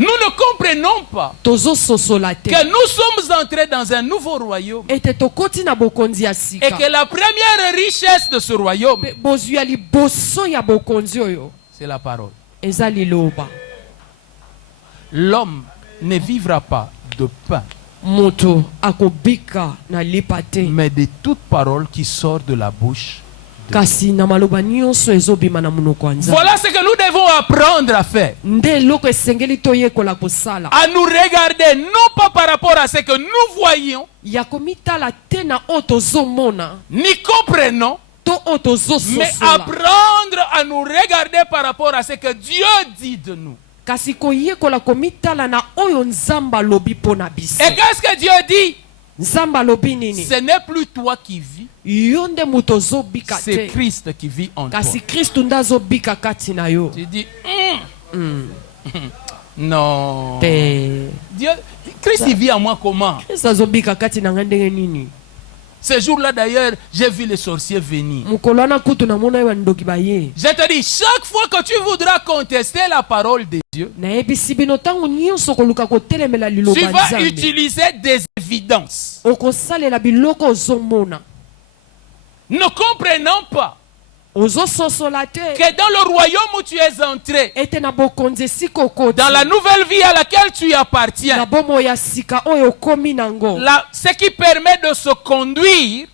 Nous ne comprenons pas que nous sommes entrés dans un nouveau royaume et que la première richesse de ce royaume, c'est la parole. L'homme ne vivra pas de pain, mais de toute parole qui sort de la bouche Voilà ce que nous devons apprendre à faire. À nous regarder non pas par rapport à ce que nous voyons, ni comprenons, mais apprendre à nous regarder par rapport à ce que Dieu dit de nous. Et qu'est-ce que Dieu dit? Ce n'est plus toi qui vis, c'est Christ qui vit en toi. Tu dis, non. Dieu, Christ il vit en moi comment? Ce jour-là d'ailleurs, j'ai vu les sorciers venir. Je te dis, chaque fois que tu voudras contester la parole de Dieu, tu vas utiliser des évidences. Ne comprenons pas que dans le royaume où tu es entré, dans la nouvelle vie à laquelle tu appartiens, ce qui permet de se conduire,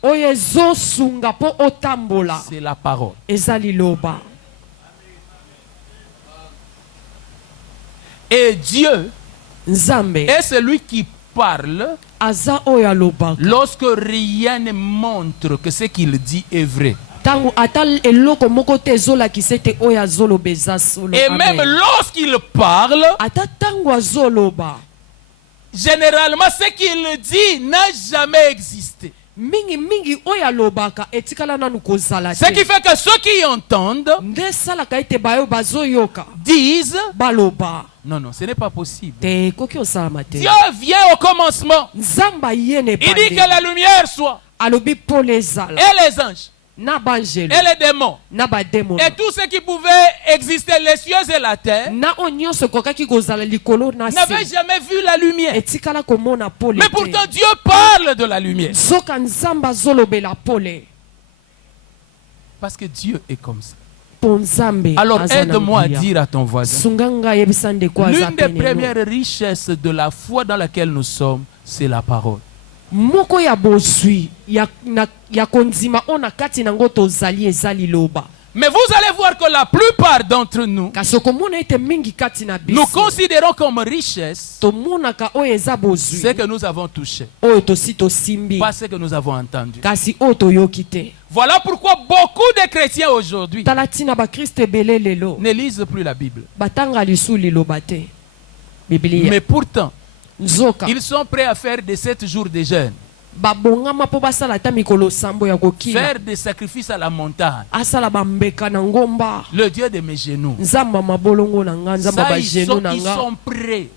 c'est la parole. Et Dieu est celui qui parle lorsque rien ne montre que ce qu'il dit est vrai. Et même lorsqu'il parle, généralement ce qu'il dit n'a jamais existé. Ce qui fait que ceux qui entendent disent non, non, ce n'est pas possible. Dieu vient au commencement. Il dit que la lumière soit. Et les anges. Et les démons. Et tout ce qui pouvait exister, les cieux et la terre, n'avaient jamais vu la lumière. Mais pourtant Dieu parle de la lumière. Parce que Dieu est comme ça. Alors aide-moi à dire à ton voisin, l'une des premières richesses de la foi dans laquelle nous sommes, c'est la parole. Mais vous allez voir que la plupart d'entre nous, nous considérons comme richesse ce que nous avons touché, pas ce que nous avons entendu. Voilà pourquoi beaucoup de chrétiens aujourd'hui ne lisent plus la Bible. Mais pourtant, ils sont prêts à faire des 7 jours de jeûne, faire des sacrifices à la montagne, le Dieu de mes genoux. Ça, ils sont prêts,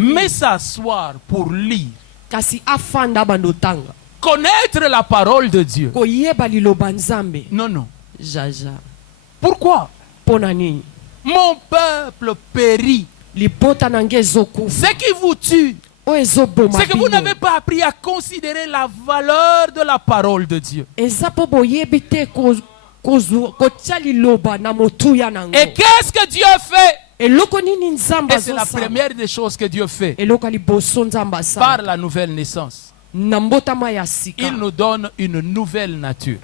mais s'asseoir pour lire, connaître la parole de Dieu. Non, non. Pourquoi? Mon peuple périt. Ce qui vous tue, c'est que vous n'avez pas appris à considérer la valeur de la parole de Dieu. Et qu'est-ce que Dieu fait? Et c'est la première des choses que Dieu fait par la nouvelle naissance. Il nous donne une nouvelle nature.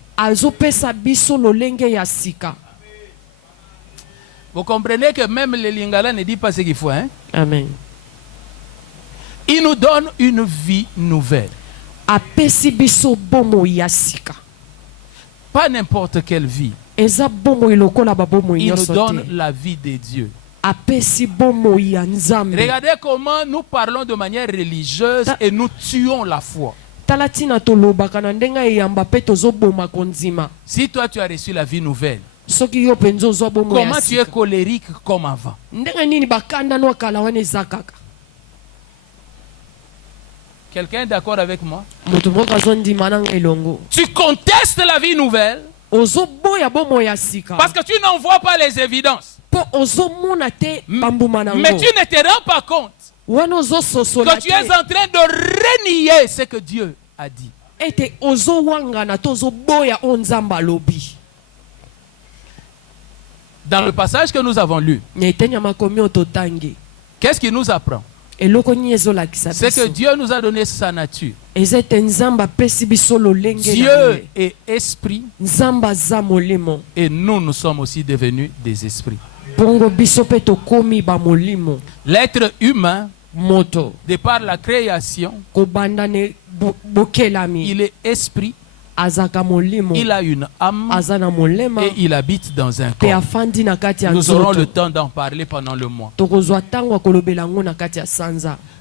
Vous comprenez que même les Lingala ne disent pas ce qu'il faut, hein? Amen. Il nous donne une vie nouvelle. Pas n'importe quelle vie. Il nous donne la vie de Dieu. Regardez comment nous parlons de manière religieuse et nous tuons la foi. Si toi tu as reçu la vie nouvelle, comment tu es colérique comme avant? Quelqu'un est d'accord avec moi? Tu contestes la vie nouvelle parce que tu n'en vois pas les évidences. Mais tu ne te rends pas compte que tu es en train de renier ce que Dieu a dit. Dans le passage que nous avons lu, qu'est-ce qu'il nous apprend? C'est que Dieu nous a donné sa nature. Dieu est esprit. Et nous sommes aussi devenus des esprits. L'être humain, de par la création, il est esprit. Il a une âme et il habite dans un corps. Nous aurons le temps d'en parler pendant le mois.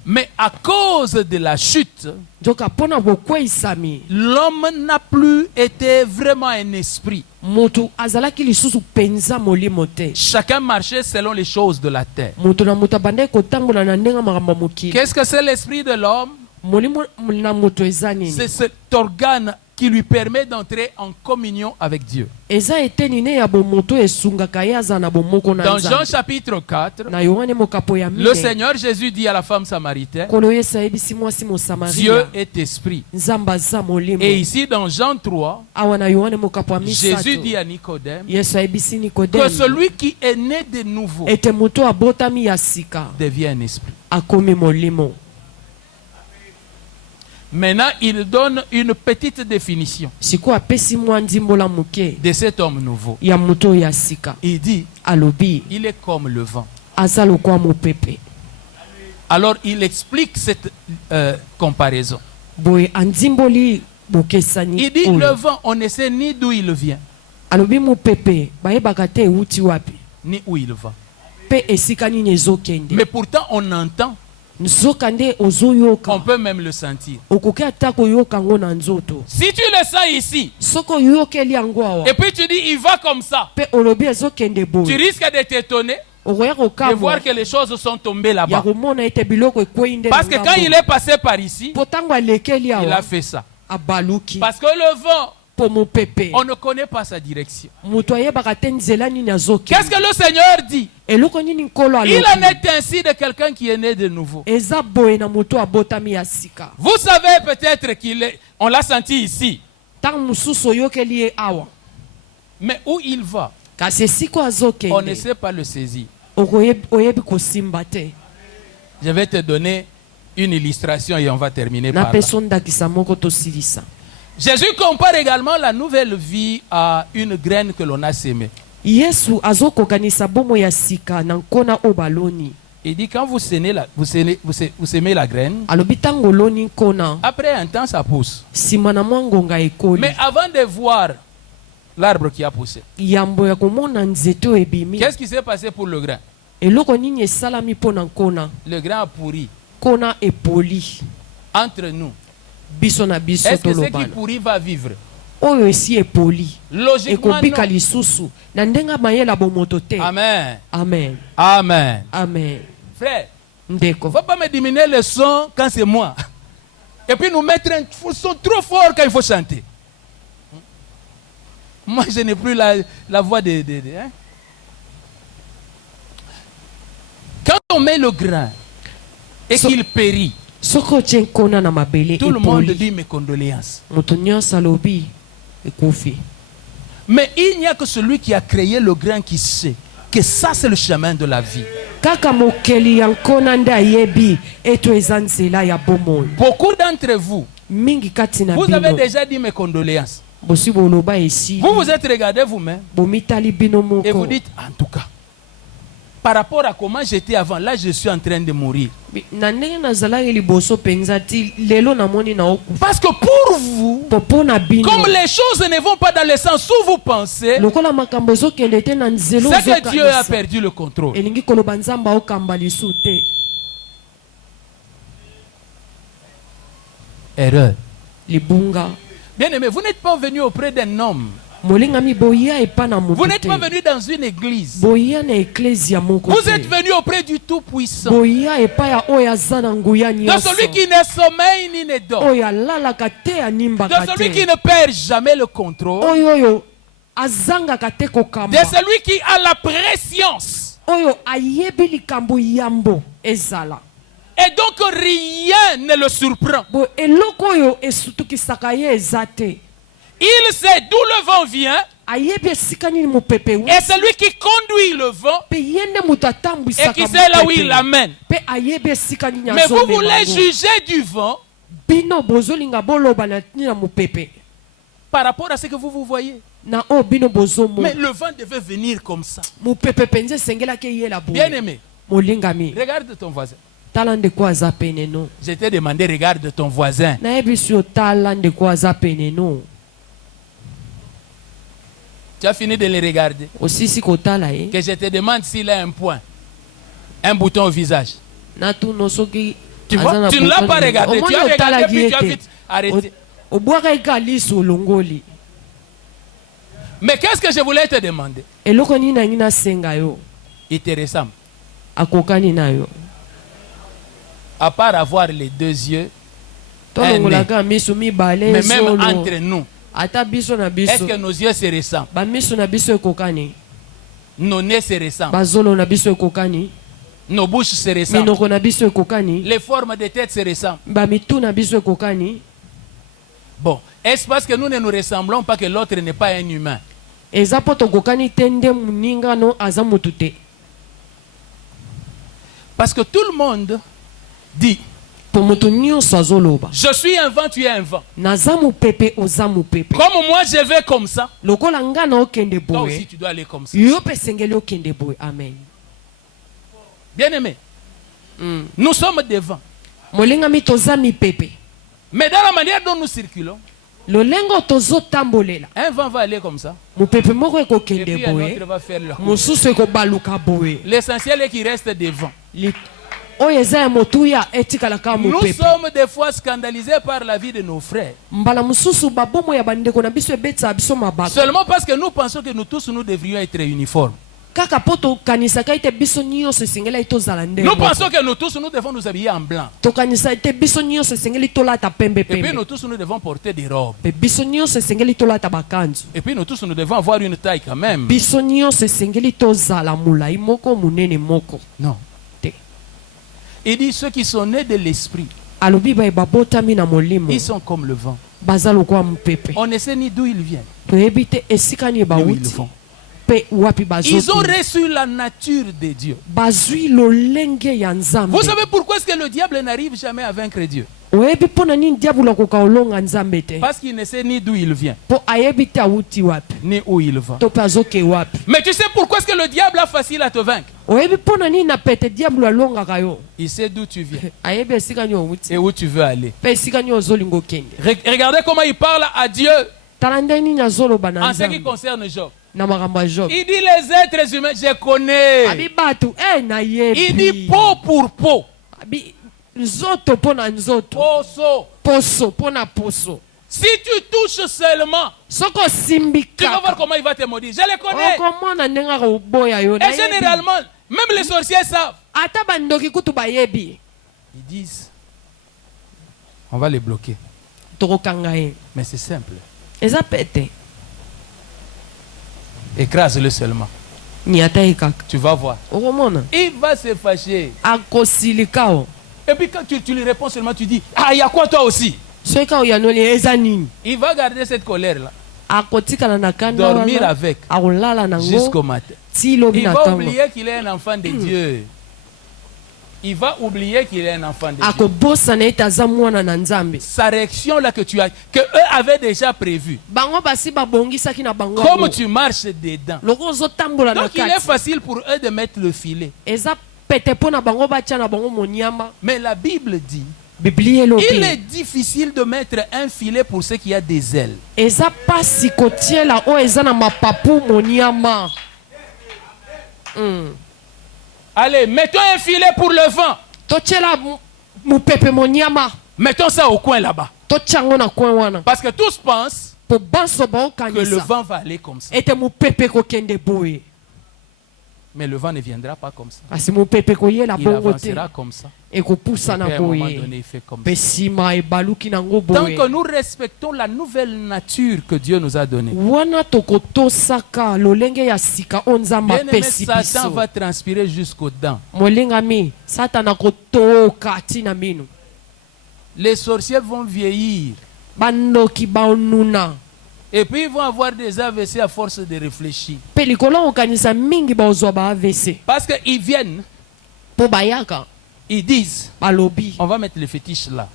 Mais à cause de la chute, l'homme n'a plus été vraiment un esprit. Chacun marchait selon les choses de la terre. Qu'est-ce que c'est l'esprit de l'homme? C'est cet organe qui lui permet d'entrer en communion avec Dieu. Dans Jean chapitre 4, le Seigneur Jésus dit à la femme samaritaine, Dieu est esprit. Et ici dans Jean 3, Jésus dit à Nicodème que celui qui est né de nouveau devient un esprit. Maintenant, il donne une petite définition de cet homme nouveau. Il dit, il est comme le vent. Alors, il explique cette comparaison. Il dit, le vent, on ne sait ni d'où il vient, ni où il va. Mais pourtant, on entend. On peut même le sentir. Si tu le sens ici, et puis tu dis il va comme ça, tu risques de t'étonner de voir que les choses sont tombées là-bas. Parce que quand il est passé par ici, il a fait ça. Parce que le vent, on ne connaît pas sa direction. Qu'est-ce que le Seigneur dit? Il en est ainsi de quelqu'un qui est né de nouveau. Vous savez peut-être on l'a senti ici. Mais où il va, on ne sait pas le saisir. Je vais te donner une illustration et on va terminer par là. Jésus compare également la nouvelle vie à une graine que l'on a sémée. Il dit quand vous semez la graine, après un temps ça pousse. Mais avant de voir l'arbre qui a poussé, qu'est-ce qui s'est passé pour le grain? Le grain a pourri. Entre nous, est-ce que ce qui pourrit va vivre? Logiquement, non. Amen. Amen. Amen. Amen. Frère, il ne faut pas me diminuer le son quand c'est moi. Et puis nous mettre un son trop fort quand il faut chanter. Moi, je n'ai plus la voix de hein? Quand on met le grain et qu'il périt, tout le monde dit mes condoléances. Mais il n'y a que celui qui a créé le grain qui sait que ça c'est le chemin de la vie. Beaucoup d'entre vous, vous avez déjà dit mes condoléances. Vous vous êtes regardé vous-même et vous dites en tout cas, par rapport à comment j'étais avant, là je suis en train de mourir. Parce que pour vous, comme les choses ne vont pas dans le sens où vous pensez, c'est que Dieu a perdu le contrôle. Erreur. Bien aimé, vous n'êtes pas venu auprès d'un homme. Vous n'êtes pas venu dans une église. Vous êtes venu auprès du Tout-Puissant. De celui qui ne sommeille ni ne dort. De celui qui ne perd jamais le contrôle. De celui qui a la préscience. Et donc rien ne le surprend. Il sait d'où le vent vient Et celui qui conduit le vent et qui sait là où il l'amène. Mais vous voulez juger du vent par rapport à ce que vous voyez. Mais le vent devait venir comme ça. Bien aimé, regarde ton voisin. Je t'ai demandé, regarde ton voisin. Tu as fini de le regarder. Que je te demande s'il a un point, un bouton au visage. Tu vois, tu ne l'as pas regardé. Tu as regardé puis tu as vite arrêté. Mais qu'est-ce que je voulais te demander? Il te ressemble. À part avoir les deux yeux, mais même entre nous, est-ce que nos yeux se ressemblent? Nos nez se ressemblent? Nos bouches se ressemblent? Les formes de tête se ressemblent? Bon, est-ce parce que nous ne nous ressemblons pas que l'autre n'est pas un humain? Parce que tout le monde dit, je suis un vent, tu es un vent. Comme moi je vais comme ça, toi aussi tu dois aller comme ça. Amen. Bien aimé, nous sommes des vents. Mais dans la manière dont nous circulons, un vent va aller comme ça. Et puis un autre va faire le coup. L'essentiel est qu'il reste des vents. Nous sommes des fois scandalisés par la vie de nos frères. Seulement parce que nous pensons que nous tous nous devrions être uniformes. Nous pensons que nous tous nous devons nous habiller en blanc. Et puis nous tous nous devons porter des robes. Et puis nous tous nous devons avoir une taille quand même. Non. Il dit ceux qui sont nés de l'esprit, ils sont comme le vent. On ne sait ni d'où ils viennent, ni où ils vont. Ils ont reçu la nature de Dieu. Vous savez pourquoi est-ce que le diable n'arrive jamais à vaincre Dieu? Parce qu'il ne sait ni d'où il vient, ni où il va. Mais tu sais pourquoi est-ce que le diable a facile à te vaincre? Il sait d'où tu viens et où tu veux aller. Regardez comment il parle à Dieu en ce qui concerne Job. Il dit les êtres humains, je connais. Il dit peau pour peau. Poso. Si tu touches seulement, tu vas voir comment il va te maudire. Je le connais. Et généralement, même les sorciers savent. Ils disent, on va les bloquer. Mais c'est simple. Écrase-le seulement. Tu vas voir. Il va se fâcher. Et puis quand tu lui réponds seulement, tu dis, ah, il y a quoi toi aussi? Il va garder cette colère-là. Dormir avec jusqu'au matin. Il va oublier qu'il est un enfant de Dieu. Il va oublier qu'il est un enfant de Dieu. Sa réaction là que tu as, que eux avaient déjà prévu. Comme tu marches dedans. Donc il est facile pour eux de mettre le filet. Mais la Bible dit, il est difficile de mettre un filet pour ceux qui ont des ailes. Allez, mettons un filet pour le vent. Mettons ça au coin là-bas. Parce que tous pensent que le vent va aller comme ça. Mais le vent ne viendra pas comme ça. Il avancera comme ça. Et à un moment donné, il fait comme ça. Tant que nous respectons la nouvelle nature que Dieu nous a donnée, bien-aimé, Satan va transpirer jusqu'aux dents. Les sorciers vont vieillir. Et puis ils vont avoir des AVC à force de réfléchir. Parce qu'ils viennent, ils disent, on va mettre le fétiche là.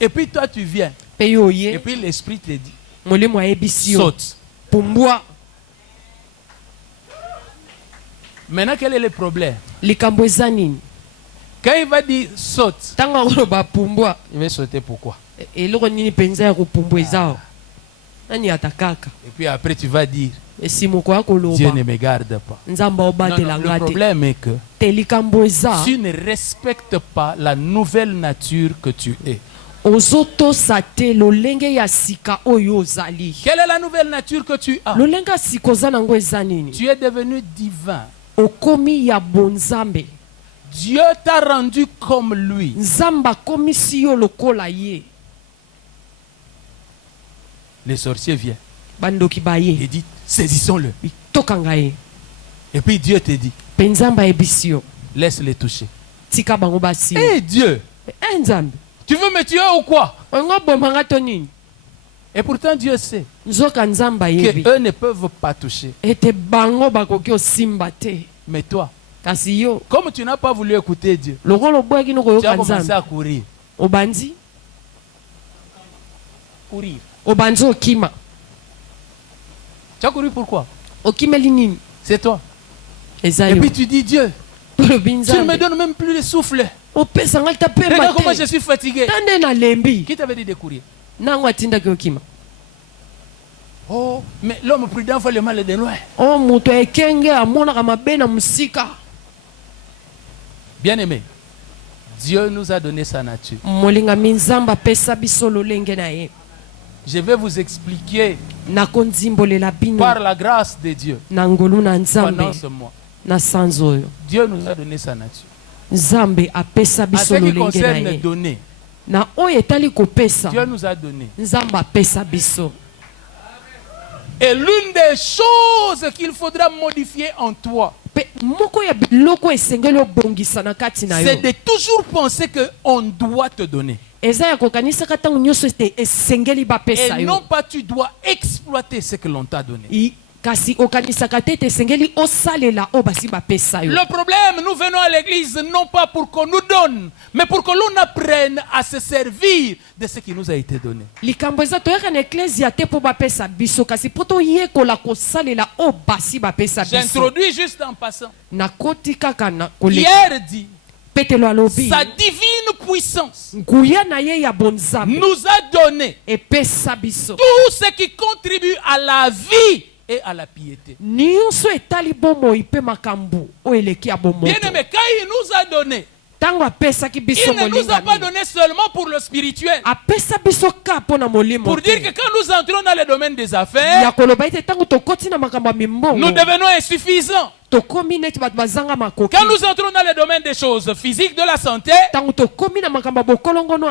Et puis toi tu viens. Et puis l'esprit te dit, saute. Maintenant quel est le problème? Quand il va dire saute, il va sauter pourquoi? Et puis après tu vas dire, Dieu ne me garde pas. Non, le problème est que tu ne respectes pas la nouvelle nature que tu es. Quelle est la nouvelle nature que tu as? Tu es devenu divin. Dieu t'a rendu comme lui. Les sorciers viennent. Il dit, saisissons-le. Et puis Dieu te dit, laisse-les toucher. Hey Dieu, tu veux me tuer ou quoi? Et pourtant Dieu sait qu'eux ne peuvent pas toucher. Mais toi, comme tu n'as pas voulu écouter Dieu, tu as commencé à courir. Tu as couru pourquoi? C'est toi. Et puis tu dis, Dieu, tu ne me donnes même plus le souffle. Regarde comment je suis fatigué. Qui t'avait dit de courir? Oh, mais l'homme prudent fait le mal de loin. Bien aimé, Dieu nous a donné sa nature. Je vais vous expliquer par la grâce de Dieu pendant ce mois. Dieu nous a donné sa nature. En ce qui concerne donner, Dieu nous a donné. Et l'une des choses qu'il faudra modifier en toi, c'est de toujours penser qu'on doit te donner. Et non pas tu dois exploiter ce que l'on t'a donné. Le problème, nous venons à l'église non pas pour qu'on nous donne, mais pour que l'on apprenne à se servir de ce qui nous a été donné. J'introduis juste en passant. Hier dit, sa divine puissance nous a donné tout ce qui contribue à la vie et à la piété. Bien aimé, quand il nous a donné, il ne nous a pas donné seulement pour le spirituel. Pour dire que quand nous entrons dans le domaine des affaires, nous devenons insuffisants. Quand nous entrons dans le domaine des choses physiques, de la santé, nous devenons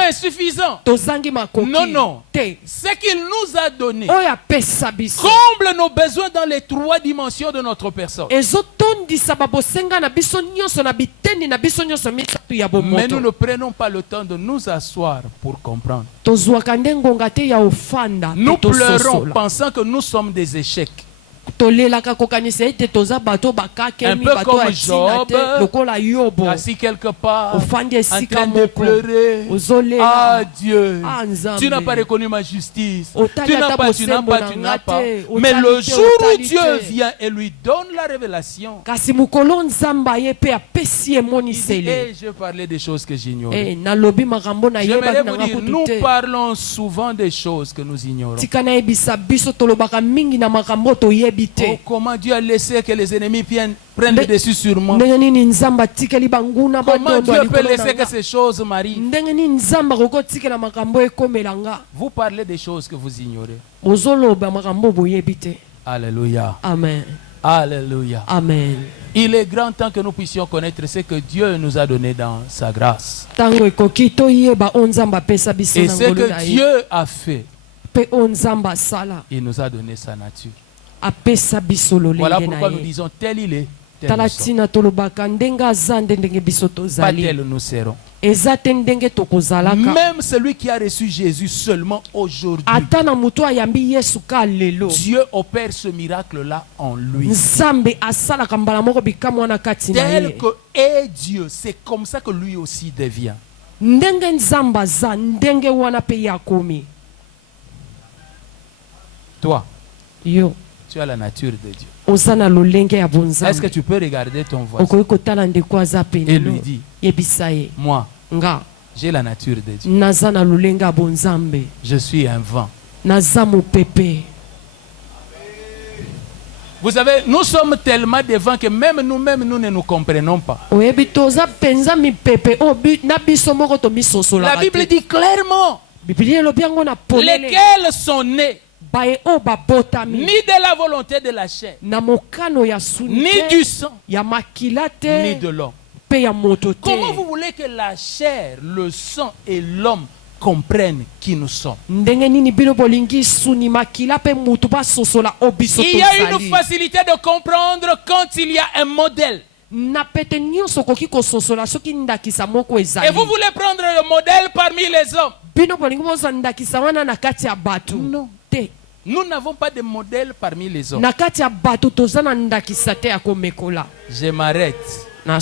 insuffisants. Non, non. Ce qu'il nous a donné comble nos besoins dans les 3 dimensions de notre personne. Mais nous ne prenons pas le temps de nous asseoir pour comprendre. Nous pleurons pensant que nous sommes des échecs. Un peu comme Job, assis quelque part, en train de pleurer. Ah Dieu, tu n'as pas reconnu ma justice. Tu n'as pas. Mais le jour où Dieu vient et lui donne la révélation, il dit, je parlais des choses que j'ignorais. J'aimerais vous dire, nous parlons souvent des choses que nous ignorons. Oh, comment Dieu a laissé que les ennemis prennent le dessus sur moi? Comment Dieu peut laisser que ces choses m'arrivent? Vous parlez des choses que vous ignorez. Alléluia. Amen. Alléluia. Amen. Il est grand temps que nous puissions connaître ce que Dieu nous a donné dans sa grâce. Et ce que Dieu a fait, il nous a donné sa nature. Voilà pourquoi nous disons tel il est, tel nous sommes. Pas tel nous serons. Même celui qui a reçu Jésus seulement aujourd'hui, Dieu opère ce miracle-là en lui. Tel que est Dieu, c'est comme ça que lui aussi devient. Toi, tu as la nature de Dieu. Est-ce que tu peux regarder ton voisin et lui dire, moi, j'ai la nature de Dieu. Je suis un vent. Vous savez, nous sommes tellement des vents que même nous-mêmes, nous ne nous comprenons pas. La Bible dit clairement, lesquels sont nés ni de la volonté de la chair, ni du sang, ni de l'homme. Comment vous voulez que la chair, le sang et l'homme comprennent qui nous sommes? Il y a une facilité de comprendre quand il y a un modèle. Et vous voulez prendre le modèle parmi les hommes? Non. Nous n'avons pas de modèle parmi les hommes. Je m'arrête. On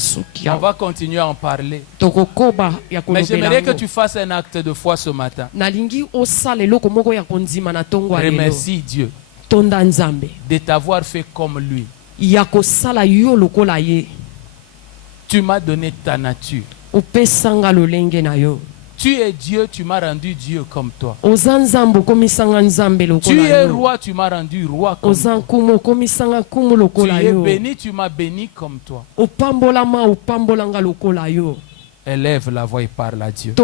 va continuer à en parler. Mais j'aimerais que tu fasses un acte de foi ce matin. Remercie Dieu de t'avoir fait comme lui. Tu m'as donné ta nature. Tu es Dieu, tu m'as rendu Dieu comme toi. Tu es roi, tu m'as rendu roi comme toi. Tu es béni, tu m'as béni comme toi. Élève la voix et parle à Dieu.